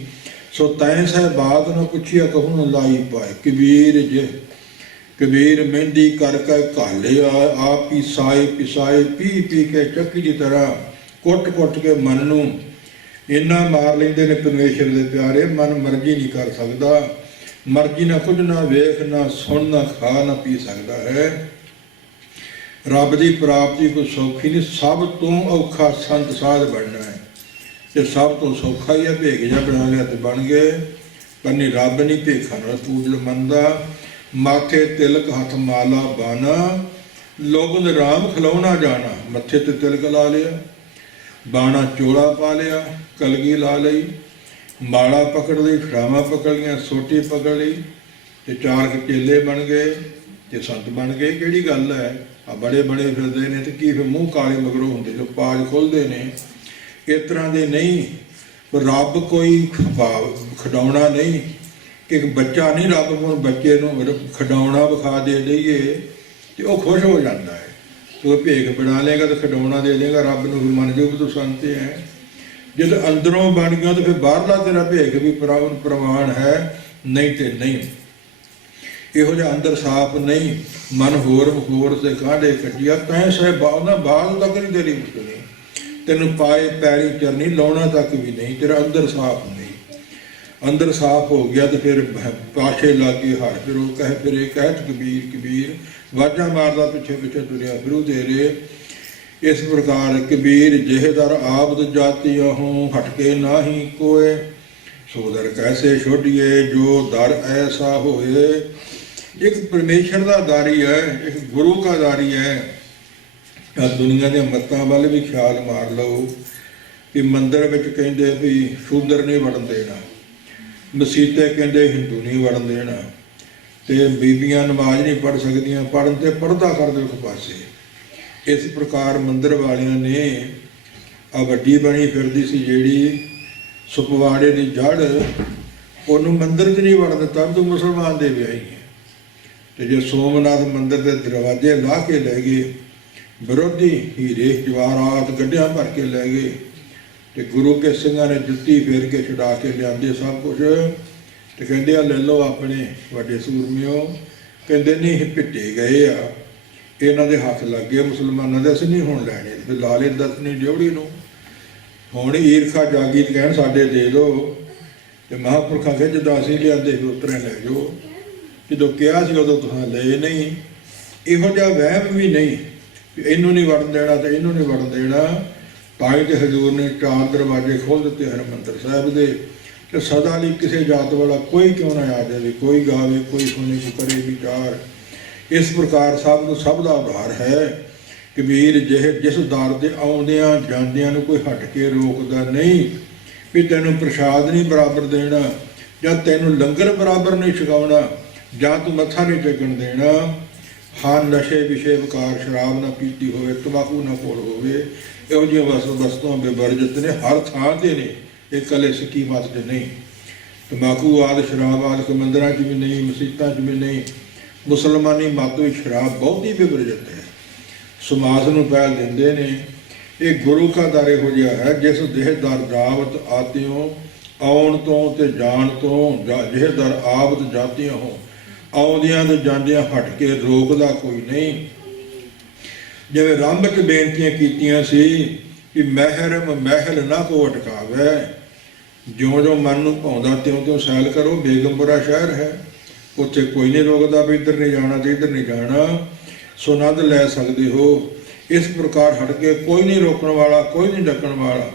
ਸੋ ਤੈਂ ਸਹਿਬਾਤ ਨਾ ਪੁੱਛਿਆ ਕਹੂੰ ਨਾ ਲਾਈ ਪਾਏ, ਕਬੀਰ ਜੇ ਕਬੀਰ ਮਹਿੰਦੀ ਕਰ ਕੇ ਘਾਲਿਆ, ਆਪ ਪਿਸਾਏ ਪਿਸਾਏ, ਪੀ ਪੀ ਕੇ ਚੱਕੀ ਦੀ ਤਰ੍ਹਾਂ ਕੁੱਟ ਕੁੱਟ ਕੇ ਮਨ ਨੂੰ ਇੰਨਾ ਮਾਰ ਲੈਂਦੇ ਨੇ ਪਰਮੇਸ਼ਰ ਦੇ ਪਿਆਰੇ। ਮਨ ਮਰਜ਼ੀ ਨਹੀਂ ਕਰ ਸਕਦਾ, ਮਰਜ਼ੀ ਨਾਲ ਕੁਝ ਨਾ ਵੇਖ ਨਾ ਸੁਣ ਨਾ ਖਾ ਨਾ ਪੀ ਸਕਦਾ ਹੈ। ਰੱਬ ਦੀ ਪ੍ਰਾਪਤੀ ਕੋਈ ਸੌਖੀ ਨਹੀਂ, ਸਭ ਤੋਂ ਔਖਾ ਸੰਤ ਸਾਧ ਬਣਨਾ ਹੈ। ਤੇ ਸਭ ਤੋਂ ਸੌਖਾ ਹੀ ਹੈ, ਭੇਗ ਜਿਹਾ ਬਣਾ ਲਿਆ ਤੇ ਬਣ ਗਏ। ਪਰ ਨਹੀਂ, ਰੱਬ ਨਹੀਂ ਭੇਖਾਂ ਨਾਲ ਪੂਜਲ ਮੰਨਦਾ। ਮਾਥੇ ਤਿਲਕ ਹੱਥ ਮਾਲਾ ਬਾਨਾ, ਲੋਗਨ ਰਾਮ ਖਿਲਾਉਣਾ ਜਾਣਾ। ਮੱਥੇ ਤੇ ਤਿਲਕ ਲਾ ਲਿਆ, ਬਾਣਾ ਚੋਲਾ ਪਾ ਲਿਆ, ਕਲਗੀ ਲਾ ਲਈ, ਮਾਲਾ ਪਕੜ ਲਈ, ਖੜਾਵਾਂ ਪਕੜ ਲਈਆਂ, ਸੋਟੀ ਪਕੜ ਲਈ, ਤੇ ਚਾਰ ਚੇਲੇ ਬਣ ਗਏ ਤੇ ਸੰਤ ਬਣ ਗਏ। ਕਿਹੜੀ ਗੱਲ ਹੈ, ਆ ਬੜੇ ਬੜੇ ਫਿਰਦੇ ਨੇ ਤੇ ਕੀ ਫਿਰ ਮੂੰਹ ਕਾਲੇ ਮਗਰੋਂ ਹੁੰਦੇ ਜੋ ਪਾਜ ਖੋਲ੍ਹਦੇ ਨੇ। ਇਸ ਤਰ੍ਹਾਂ ਦੇ ਨਹੀਂ। ਰੱਬ ਕੋਈ ਖਿਡਾਉਣਾ ਨਹੀਂ, ਕਿ ਇੱਕ ਬੱਚਾ ਨਹੀਂ ਰੱਬ ਨੂੰ ਬੱਚੇ ਨੂੰ ਖਿਡਾਉਣਾ ਵਿਖਾ ਦੇ ਦਈਏ ਤੇ ਉਹ ਖੁਸ਼ ਹੋ ਜਾਂਦਾ ਹੈ। ਤੂੰ ਭੇਖ ਬਣਾ ਲੇਗਾ ਤਾਂ ਖਿਡਾਉਣਾ ਦੇ ਦੇਗਾ ਰੱਬ ਨੂੰ, ਵੀ ਮੰਨ ਜਾਓ ਵੀ ਤੂੰ ਸੰਤ ਹੈ। ਜਦ ਅੰਦਰੋਂ ਬਣ ਗਿਆ ਤਾਂ ਫਿਰ ਬਾਹਰਲਾ ਤੇਰਾ ਭੇਖ ਵੀ ਪ੍ਰਵਾਨ ਹੈ, ਨਹੀਂ ਤੇ ਨਹੀਂ। ਇਹੋ ਜਿਹਾ ਅੰਦਰ ਸਾਫ਼ ਨਹੀਂ, ਮਨ ਹੋਰ ਹੋਰ ਤੇ ਕਾਂਢੇ ਕੱਢਿਆ, ਤੈਂ ਸਾਹਿਬਾਨ ਨਾ ਬਾਹਰ ਤੱਕ ਨਹੀਂ ਤੇਰੀ ਮੁਸ਼ਕਲ, ਤੈਨੂੰ ਪਾਏ ਪੈਰੀ ਚਰਨੀ ਲਾਉਣਾ ਤੱਕ ਵੀ ਨਹੀਂ, ਤੇਰਾ ਅੰਦਰ ਸਾਫ਼ ਨਹੀਂ। ਅੰਦਰ ਸਾਫ਼ ਹੋ ਗਿਆ ਤੇ ਫਿਰ ਪਾਸ਼ੇ ਲਾਗੇ ਹਰ ਫਿਰ ਉਹ ਕਹਿ ਫਿਰੇ ਕਹਿਤ ਕਬੀਰ ਕਬੀਰ, ਵਾਜਾਂ ਮਾਰਦਾ ਪਿੱਛੇ ਪਿੱਛੇ ਤੁਰਿਆ ਫਿਰੂ ਤੇਰੇ। ਇਸ ਪ੍ਰਕਾਰ ਕਬੀਰ ਜਿਹਦਰ ਆਬਦ ਜਾਤੀ ਅਹੋਂ, ਹਟਕੇ ਨਾਹੀ ਕੋਏ, ਸੋ ਦਰ ਕੈਸੇ ਛੋਡੀਏ ਜੋ ਦਰ ਐਸਾ ਹੋਏ। ਇੱਕ ਪਰਮੇਸ਼ਰ ਦਾ ਦਾਰੀ ਹੈ, ਇੱਕ ਗੁਰੂ ਦਾ ਦਾਰੀ ਹੈ। ਆ ਦੁਨੀਆ ਦੇ ਮੱਤਾਂ ਵੱਲ ਵੀ ਖਿਆਲ ਮਾਰ ਲਓ ਕਿ ਮੰਦਰ ਵਿੱਚ ਕਹਿੰਦੇ ਵੀ ਸ਼ੂਦਰ ਨਹੀਂ ਵੜਨ ਦੇਣਾ, ਮਸੀਤੇ ਕਹਿੰਦੇ ਹਿੰਦੂ ਨਹੀਂ ਵੜਨ ਦੇਣਾ, ਤੇ ਬੀਬੀਆਂ ਨਮਾਜ਼ ਨਹੀਂ ਪੜ੍ਹ ਸਕਦੀਆਂ, ਪੜ੍ਹਨ ਤੇ ਪਰਦਾ ਕਰ ਦਿਓ ਇੱਕ ਪਾਸੇ। ਇਸ ਪ੍ਰਕਾਰ ਮੰਦਰ ਵਾਲਿਆਂ ਨੇ ਆ ਵੱਡੀ ਬਣੀ ਫਿਰਦੀ ਸੀ ਜਿਹੜੀ ਸੁਪਵਾੜੇ ਦੀ ਜੜ, ਉਹਨੂੰ ਮੰਦਰ 'ਚ ਨਹੀਂ ਵੜਨ ਦਿੱਤਾ, ਤੂੰ ਮੁਸਲਮਾਨ ਦੇ ਵਿਆਹੀ ਹੈ। ਤੇ ਜੇ ਸੋਮਨਾਥ ਮੰਦਰ ਦੇ ਦਰਵਾਜ਼ੇ ਲਾ ਕੇ ਲੈ ਗਏ, ਵਿਰੋਧੀ ਹੀਰੇ ਜਵਾਹਰਾਤ ਗੱਡਿਆਂ ਭਰ ਕੇ ਲੈ ਗਏ, ਤੇ ਗੁਰੂ ਕੇ ਸਿੰਘਾਂ ਨੇ ਜੁੱਤੀ ਫੇਰ ਕੇ ਛੁਡਾ ਕੇ ਲਿਆਂਦੇ ਸਭ ਕੁਝ, ਤੇ ਕਹਿੰਦੇ ਆ ਲੈ ਲਓ ਆਪਣੇ ਵੱਡੇ ਸੂਰਮਿਓ। ਕਹਿੰਦੇ ਨਹੀਂ ਇਹ ਪਿੱਟੇ ਗਏ ਆ, ਇਹਨਾਂ ਦੇ ਹੱਥ ਲੱਗ ਗਏ ਮੁਸਲਮਾਨਾਂ ਦੇ, ਅਸੀਂ ਨਹੀਂ ਹੁਣ ਲੈਣੇ। ਫਿਰ ਲਾ ਲਏ ਦਸਵੀਂ ਡਿਉੜੀ ਨੂੰ, ਹੁਣ ਈਰਖਾ ਜਾਗੀ ਤੇ ਕਹਿਣ ਸਾਡੇ ਦੇ ਦਿਓ, ਤੇ ਮਹਾਂਪੁਰਖਾਂ ਕਹਿੰਦੇ ਜਦੋਂ ਅਸੀਂ ਲਿਆਂਦੇ ਸੀ ਉਤਰੇ ਲੈ ਜਾਓ, ਜਦੋਂ ਕਿਹਾ ਸੀ ਉਦੋਂ ਤੁਸੀਂ ਲਏ ਨਹੀਂ। ਇਹੋ ਜਿਹਾ ਵਹਿਮ ਵੀ ਨਹੀਂ ਵੀ ਇਹਨੂੰ ਨਹੀਂ ਵੜਨ ਦੇਣਾ ਤੇ ਇਹਨੂੰ ਨਹੀਂ ਵੜਨ ਦੇਣਾ। ਤਾਂ ਹੀ ਤੇ ਹਜ਼ੂਰ ਨੇ 4 ਦਰਵਾਜ਼ੇ ਖੋਲ੍ਹ ਦਿੱਤੇ ਹਰਿਮੰਦਰ ਸਾਹਿਬ ਦੇ, ਕਿ ਸਦਾ ਲਈ ਕਿਸੇ ਜਾਤ ਵਾਲਾ ਕੋਈ ਕਿਉਂ ਨਾ ਆ ਜਾਵੇ, ਕੋਈ ਗਾਵੇ, ਕੋਈ ਸੁਣੇ, ਕੋਈ ਕਰੇ ਵਿਚਾਰ। ਇਸ ਪ੍ਰਕਾਰ ਸਭ ਦਾ ਉਧਾਰ ਹੈ। ਕਬੀਰ ਜਿਸ ਦਰ ਦੇ ਆਉਂਦਿਆਂ ਜਾਂਦਿਆਂ ਨੂੰ ਕੋਈ ਹਟ ਕੇ ਰੋਕਦਾ ਨਹੀਂ ਵੀ ਤੈਨੂੰ ਪ੍ਰਸ਼ਾਦ ਨਹੀਂ ਬਰਾਬਰ ਦੇਣਾ, ਜਾਂ ਤੈਨੂੰ ਲੰਗਰ ਬਰਾਬਰ ਨਹੀਂ ਛਕਾਉਣਾ, ਜਾਂ ਤੂੰ ਮੱਥਾ ਨਹੀਂ ਟੇਕਣ ਦੇਣਾ। ਹਾਂ ਨਸ਼ੇ ਵਿਸ਼ੇ ਵਿਕਾਰ, ਸ਼ਰਾਬ ਨਾ ਪੀਤੀ ਹੋਵੇ, ਤੰਬਾਕੂ ਨਾ ਕੋਲ ਹੋਵੇ, ਇਹੋ ਜਿਹੀਆਂ ਵਸਤੂਆਂ ਬੇਵਰਜਿਤ ਨੇ, ਹਰ ਥਾਂ 'ਤੇ ਨੇ, ਇਹ ਇਕੱਲੇ ਸਿੱਖੀ ਮਤ 'ਚ ਨਹੀਂ। ਤੰਬਾਕੂ ਆਦਿ, ਸ਼ਰਾਬ ਆਦਿ ਮੰਦਿਰਾਂ 'ਚ ਵੀ ਨਹੀਂ, ਮਸੀਤਾਂ 'ਚ ਵੀ ਨਹੀਂ। ਮੁਸਲਮਾਨੀ ਮਤ ਵਿੱਚ ਸ਼ਰਾਬ ਬਹੁਤ ਹੀ ਬੇਵਰਜਿਤ ਹੈ, ਸਮਾਜ ਨੂੰ ਪਹਿਲ ਦਿੰਦੇ ਨੇ। ਇਹ ਗੁਰੂ ਕਾ ਦਰ ਇਹੋ ਜਿਹਾ ਹੈ ਜਿਸ ਦੇਹ ਦਰ ਜਾਵਤ ਆਤਿਓ, ਆਉਣ ਤੋਂ ਤੇ ਜਾਣ ਤੋਂ, ਜਿਹ ਦਰ ਆਵਤ ਜਾਤੀਆਂ ਹੋ, ਆਉਂਦਿਆਂ ਤੇ ਜਾਂਦਿਆਂ ਹਟ ਕੇ ਰੋਕਦਾ ਕੋਈ ਨਹੀਂ। ਜਿਵੇਂ ਰੰਭ 'ਚ ਬੇਨਤੀਆਂ ਕੀਤੀਆਂ ਸੀ ਕਿ ਮਹਿਰਮ ਮਹਿਲ ਨਾ ਕੋ ਅਟਕਾਵੇ, ਜਿਉਂ ਮਨ ਨੂੰ ਭਾਉਂਦਾ ਤਿਉਂ ਸੈਲ ਕਰੋ। ਬੇਗਮਪੁਰਾ ਸ਼ਹਿਰ ਹੈ, ਉੱਥੇ ਕੋਈ ਨਹੀਂ ਰੋਕਦਾ ਵੀ ਇੱਧਰ ਨਹੀਂ ਜਾਣਾ ਤੇ ਇੱਧਰ ਨਹੀਂ ਜਾਣਾ, ਸੋ ਆਨੰਦ ਲੈ ਸਕਦੇ ਹੋ। ਇਸ ਪ੍ਰਕਾਰ ਹਟ ਕੇ ਕੋਈ ਨਹੀਂ ਰੋਕਣ ਵਾਲਾ, ਕੋਈ ਨਹੀਂ ਡੱਕਣ ਵਾਲਾ।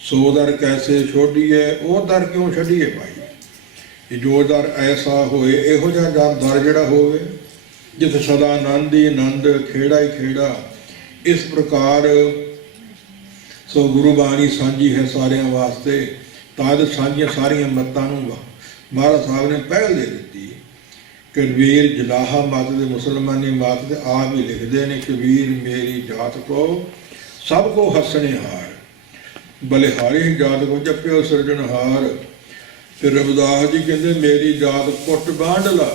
ਸੋ ਦਰ ਕੈਸੇ ਛੋਡੀਏ, ਉਹ ਦਰ ਕਿਉਂ ਛੱਡੀਏ ਭਾਈ। ਇਹ ਜੋ ਦਰ ਐਸਾ ਹੋਏ, ਇਹੋ ਜਿਹਾ ਦਰ ਜਿਹੜਾ ਹੋਵੇ ਜਿੱਥੇ ਸਦਾ ਆਨੰਦ ਹੀ ਆਨੰਦ, ਖੇੜਾ ਹੀ ਖੇੜਾ। ਇਸ ਪ੍ਰਕਾਰ ਸੋ ਗੁਰੂ ਬਾਣੀ ਸਾਂਝੀ ਹੈ ਸਾਰਿਆਂ ਵਾਸਤੇ। ਤਾਂ ਸਾਂਝੀਆਂ ਸਾਰੀਆਂ ਮੱਤਾਂ ਨੂੰ ਮਹਾਰਾਜ ਸਾਹਿਬ ਨੇ ਪਹਿਲ ਦੇ ਦਿੱਤੀ। ਕਬੀਰ ਜਲਾਹਾ ਮਤ ਦੇ, ਮੁਸਲਮਾਨੀ ਮਤ ਦੇ ਆਪ ਹੀ ਲਿਖਦੇ ਨੇ, ਕਬੀਰ ਮੇਰੀ ਜਾਤ ਕੋ ਸਭ ਕੋ ਹੱਸਣੇ ਹਾਰ, ਬਲਿਹਾਰੀ ਜਾਤ ਕੋ ਜਪਿਓ ਸਿਰਜਣਹਾਰ। ਫਿਰ ਰਵਿਦਾਸ ਜੀ ਕਹਿੰਦੇ ਮੇਰੀ ਜਾਤ ਕੁੱਟ ਬਾਂਢਲਾ,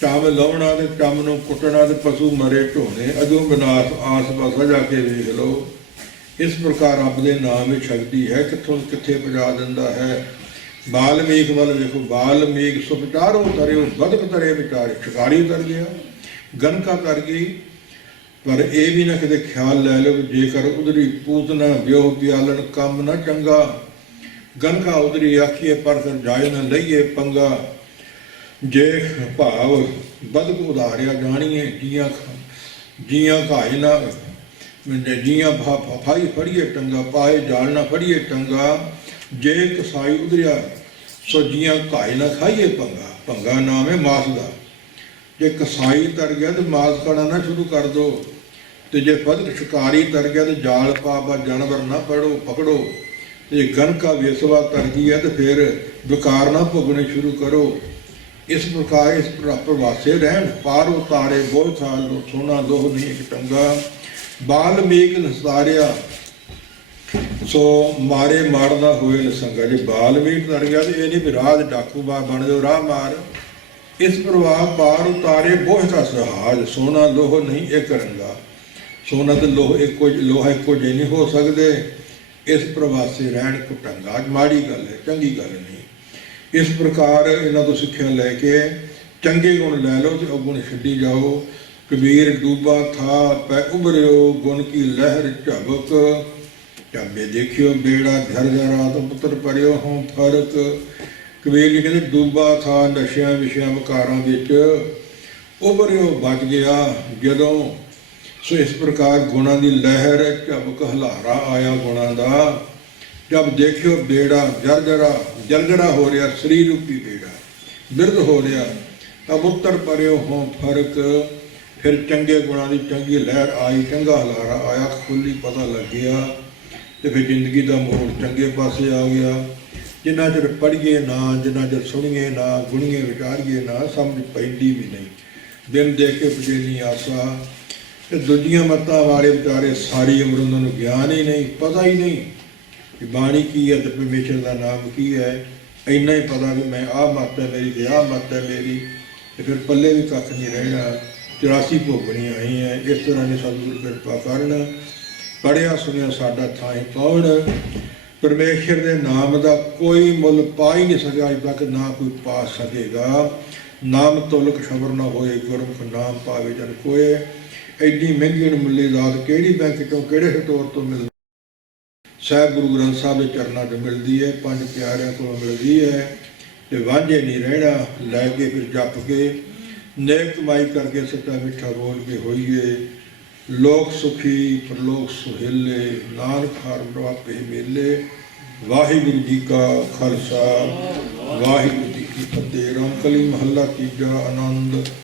ਟੰਮ ਲਾਉਣਾ ਤੇ ਟੰਮ ਨੂੰ ਕੁੱਟਣਾ ਤੇ ਪਸ਼ੂ ਮਰੇ ਢੋਣੇ, ਅਜੋ ਵਿਨਾਸ਼ ਆਸ ਪਾਸਾ ਜਾ ਕੇ ਵੇਖ ਲਓ। ਇਸ ਪ੍ਰਕਾਰ ਰੱਬ ਦੇ ਨਾਮ ਵਿੱਚ ਸ਼ਕਤੀ ਹੈ, ਕਿੱਥੋਂ ਕਿੱਥੇ ਪਹੁੰਚਾ ਦਿੰਦਾ ਹੈ। ਬਾਲਮੀਕ ਵੱਲ ਵੇਖੋ, ਬਾਲਮੀਕ ਸੁਪਚਾਰੋ ਤਰਿਓ, ਬਦਕ ਤਰੇ ਵਿਚਾਰੇ। ਸ਼ਿਕਾਰੀ ਤਰ ਗਿਆ, ਗਨਕਾ ਤਰ ਗਈ, ਪਰ ਇਹ ਵੀ ਨਾ ਕਿਤੇ ਖਿਆਲ ਲੈ ਲਓ ਜੇਕਰ ਉਧਰੀ ਪੂਤਨਾ ਵਿਓ ਪਿਆਲਣ ਕੰਮ ਨਾ ਚੰਗਾ। ਗਨਕਾ ਉਧਰੀ ਆਖੀਏ ਪਰ ਕਰ ਜਾਏ ਨਾ ਲਈਏ ਪੰਗਾ। ਜੇ ਭਾਵ ਬਦਕ ਉਧਾਰਿਆ ਜਾਣੀਏ, ਜੀਆਂ ਘਾਏ ਨਾ, ਜੀਆਂ ਫਾਈ ਫੜੀਏ ਟੰਗਾ, ਪਾਏ ਜਾਲ ਨਾ ਫੜੀਏ ਟੰਗਾ। ਜੇ ਕਸਾਈ ਉਧਰਿਆ ਸੋ ਜੀਆਂ ਘਾਏ ਨਾ ਖਾਈਏ ਪੰਗਾ। ਭੰਗਾ ਨਾਮ ਹੈ ਮਾਸ ਦਾ। ਜੇ ਕਸਾਈ ਤਰ ਗਿਆ ਤੇ ਮਾਸ ਖਾਣਾ ਨਾ ਸ਼ੁਰੂ ਕਰ ਦੋ, ਤੇ ਜੇ ਬਦਕ ਸ਼ਿਕਾਰੀ ਤਰ ਗਿਆ ਤੇ ਜਾਲ ਪਾ ਜਾਨਵਰ ਨਾ ਪਕੜੋ। ਤੇ ਗਨਕਾ ਵੇਸਵਾ ਤਰ ਗਈ ਹੈ ਤੇ ਫਿਰ ਵਿਕਾਰ ਨਾ ਭੋਗਣੇ ਸ਼ੁਰੂ ਕਰੋ। ਇਸ ਪ੍ਰਕਾਰ ਇਸ ਪ੍ਰਵਾਸੇ ਰਹਿਣ, ਪਾਰ ਉਤਾਰੇ ਬਹੁਤ ਸਾਲ ਨੂੰ, ਸੋਨਾ ਲੋਹ ਨਹੀਂ ਇੱਕ ਟੰਗਾ। ਬਾਲਮੀਕ ਨਸਾਰਿਆ ਸੋ ਮਾਰੇ ਮਾਰਦਾ ਹੋਏ ਨਸੰਗਾ। ਜੇ ਬਾਲਮੀਕ ਤਰ ਗਿਆ ਤੇ ਇਹ ਨਹੀਂ ਵੀ ਰਾਜ ਡਾਕੂ ਬਣ ਜਾਓ, ਰਾਹ ਮਾਰ। ਇਸ ਪ੍ਰਵਾਹ ਪਾਰ ਉਤਾਰੇ ਬੋਝ ਦਾ ਸਹਾਜ, ਸੋਨਾ ਲੋਹ ਨਹੀਂ ਇੱਕ ਰੰਗਾ। ਸੋਨਾ ਤੇ ਲੋਹਾ ਇੱਕੋ ਜਿਹੇ ਨਹੀਂ ਹੋ ਸਕਦੇ। ਇਸ ਪ੍ਰਵਾਸੇ ਰਹਿਣ ਕੋ ਢੰਗਾ ਮਾੜੀ ਗੱਲ ਹੈ, ਚੰਗੀ ਗੱਲ ਨਹੀਂ। ਇਸ ਪ੍ਰਕਾਰ ਇਹਨਾਂ ਤੋਂ ਸਿੱਖਿਆ ਲੈ ਕੇ ਚੰਗੇ ਗੁਣ ਲੈ ਲਓ ਤੇ ਅਵਗੁਣ ਛੱਡੀ ਜਾਓ। ਕਬੀਰ ਡੂਬਾ ਥਾ ਪੈ ਉਭਰਿਓ, ਗੁਣ ਕੀ ਲਹਿਰ ਝਬਕ। ਝਾਬੇ ਦੇਖਿਓ ਬੇੜਾ ਧਰ ਜਰਾ ਤੋਂ ਪੁੱਤਰ ਪਰਿਓ ਹੋਂ ਫਰਕ। ਕਬੀਰ ਜੀ ਕਹਿੰਦੇ ਡੂਬਾ ਥਾ ਨਸ਼ਿਆਂ ਵਿਸ਼ਿਆਂ ਵਿਕਾਰਾਂ ਵਿੱਚ, ਉਭਰਿਓ ਬਚ ਗਿਆ ਜਦੋਂ। ਸੋ ਇਸ ਪ੍ਰਕਾਰ ਗੁਣਾਂ ਦੀ ਲਹਿਰ ਝਬਕ ਹਲਾਰਾ ਆਇਆ ਗੁਣਾਂ ਦਾ। ਜਦ ਦੇਖਿਓ ਬੇੜਾ ਜਰਜਰਾ ਹੋ ਰਿਹਾ, ਸਰੀਰ ਰੂਪੀ ਬੇੜਾ ਬਿਰਧ ਹੋ ਰਿਹਾ, ਤਾਂ ਪੁੱਤਰ ਪਰਿਓ ਹੋਂ ਫਰਕ। ਫਿਰ ਚੰਗੇ ਗੁਣਾਂ ਦੀ ਚੰਗੀ ਲਹਿਰ ਆਈ, ਚੰਗਾ ਹਲਾਰਾ ਆਇਆ, ਖੁੱਲੀ ਪਤਾ ਲੱਗਿਆ, ਤੇ ਫਿਰ ਜ਼ਿੰਦਗੀ ਦਾ ਮੋੜ ਚੰਗੇ ਪਾਸੇ ਆ ਗਿਆ। ਜਿੰਨਾ ਚਿਰ ਪੜ੍ਹੀਏ ਨਾ, ਜਿੰਨਾ ਚਿਰ ਸੁਣੀਏ ਨਾ, ਗੁਣੀਏ ਵਿਚਾਰੀਏ ਨਾ, ਸਮਝ ਪੈਂਦੀ ਵੀ ਨਹੀਂ। ਦਿਨ ਦੇਖ ਕੇ ਪਜੇਨੀ ਆਸਾ। ਤੇ ਦੂਜੀਆਂ ਮੱਤਾਂ ਵਾਲੇ ਵਿਚਾਰੇ ਸਾਰੀ ਉਮਰ ਉਹਨਾਂ ਨੂੰ ਗਿਆਨ ਹੀ ਨਹੀਂ, ਪਤਾ ਹੀ ਨਹੀਂ ਕਿ ਬਾਣੀ ਕੀ ਹੈ ਤੇ ਪਰਮੇਸ਼ਰ ਦਾ ਨਾਮ ਕੀ ਹੈ। ਇੰਨਾ ਹੀ ਪਤਾ ਵੀ ਮੈਂ ਆਹ ਮੱਤ ਹੈ ਮੇਰੀ ਤੇ ਆਹ ਮੱਤ ਹੈ ਮੇਰੀ, ਤੇ ਫਿਰ ਪੱਲੇ ਵੀ ਕੱਖ ਨਹੀਂ ਰਹਿਣਾ। 84 ਭੋਗਣੀਆਂ ਆਈਆਂ। ਇਸ ਤਰ੍ਹਾਂ ਦੀ ਸਤਿਗੁਰ ਕਿਰਪਾ ਕਰਨ, ਪੜ੍ਹਿਆ ਸੁਣਿਆ ਸਾਡਾ ਥਾਂ ਪਾਉਣ। ਪਰਮੇਸ਼ਰ ਦੇ ਨਾਮ ਦਾ ਕੋਈ ਮੁੱਲ ਪਾ ਹੀ ਨਹੀਂ ਸਕਿਆ ਅੱਜ ਤੱਕ, ਨਾ ਕੋਈ ਪਾ ਸਕੇਗਾ। ਨਾਮ ਤੁਲਕ ਖਬਰ ਨਾ ਹੋਏ, ਗੁਰਮੁਖ ਨਾਮ ਪਾਵੇ ਜਨ ਕੋਏ। ਐਡੀ ਮਹਿੰਗੀ ਮੁੱਲੀ ਦਾਤ ਕਿਹੜੀ ਬੈਂਕ ਤੋਂ, ਕਿਹੜੇ ਸਟੋਰ ਤੋਂ ਮਿਲਦੀ। ਸਾਹਿਬ ਗੁਰੂ ਗ੍ਰੰਥ ਸਾਹਿਬ ਦੇ ਚਰਨਾਂ 'ਚ ਮਿਲਦੀ ਹੈ, ਪੰਜ ਪਿਆਰਿਆਂ ਕੋਲੋਂ ਮਿਲਦੀ ਹੈ ਤੇ ਵਾਂਝੇ ਨਹੀਂ ਰਹਿਣਾ, ਲੈ ਕੇ ਫਿਰ ਜਪ ਕੇ ਨੇਕ ਕਮਾਈ ਕਰਕੇ ਸੱਚਾ ਮਿੱਠਾ ਬੋਲ ਕੇ ਹੋਈਏ ਲੋਕ ਸੁਖੀ ਪਰਲੋਕ ਸੁਹੇਲੇ, ਨਾਨਕ ਹਰ ਪ੍ਰਭਾਪੇ ਮੇਲੇ। ਵਾਹਿਗੁਰੂ ਜੀ ਕਾ ਖਾਲਸਾ, ਵਾਹਿਗੁਰੂ ਜੀ ਕੀ ਫਤਿਹ। ਰਾਮਕਲੀ ਮਹੱਲਾ ਤੀਜਾ। ਆਨੰਦ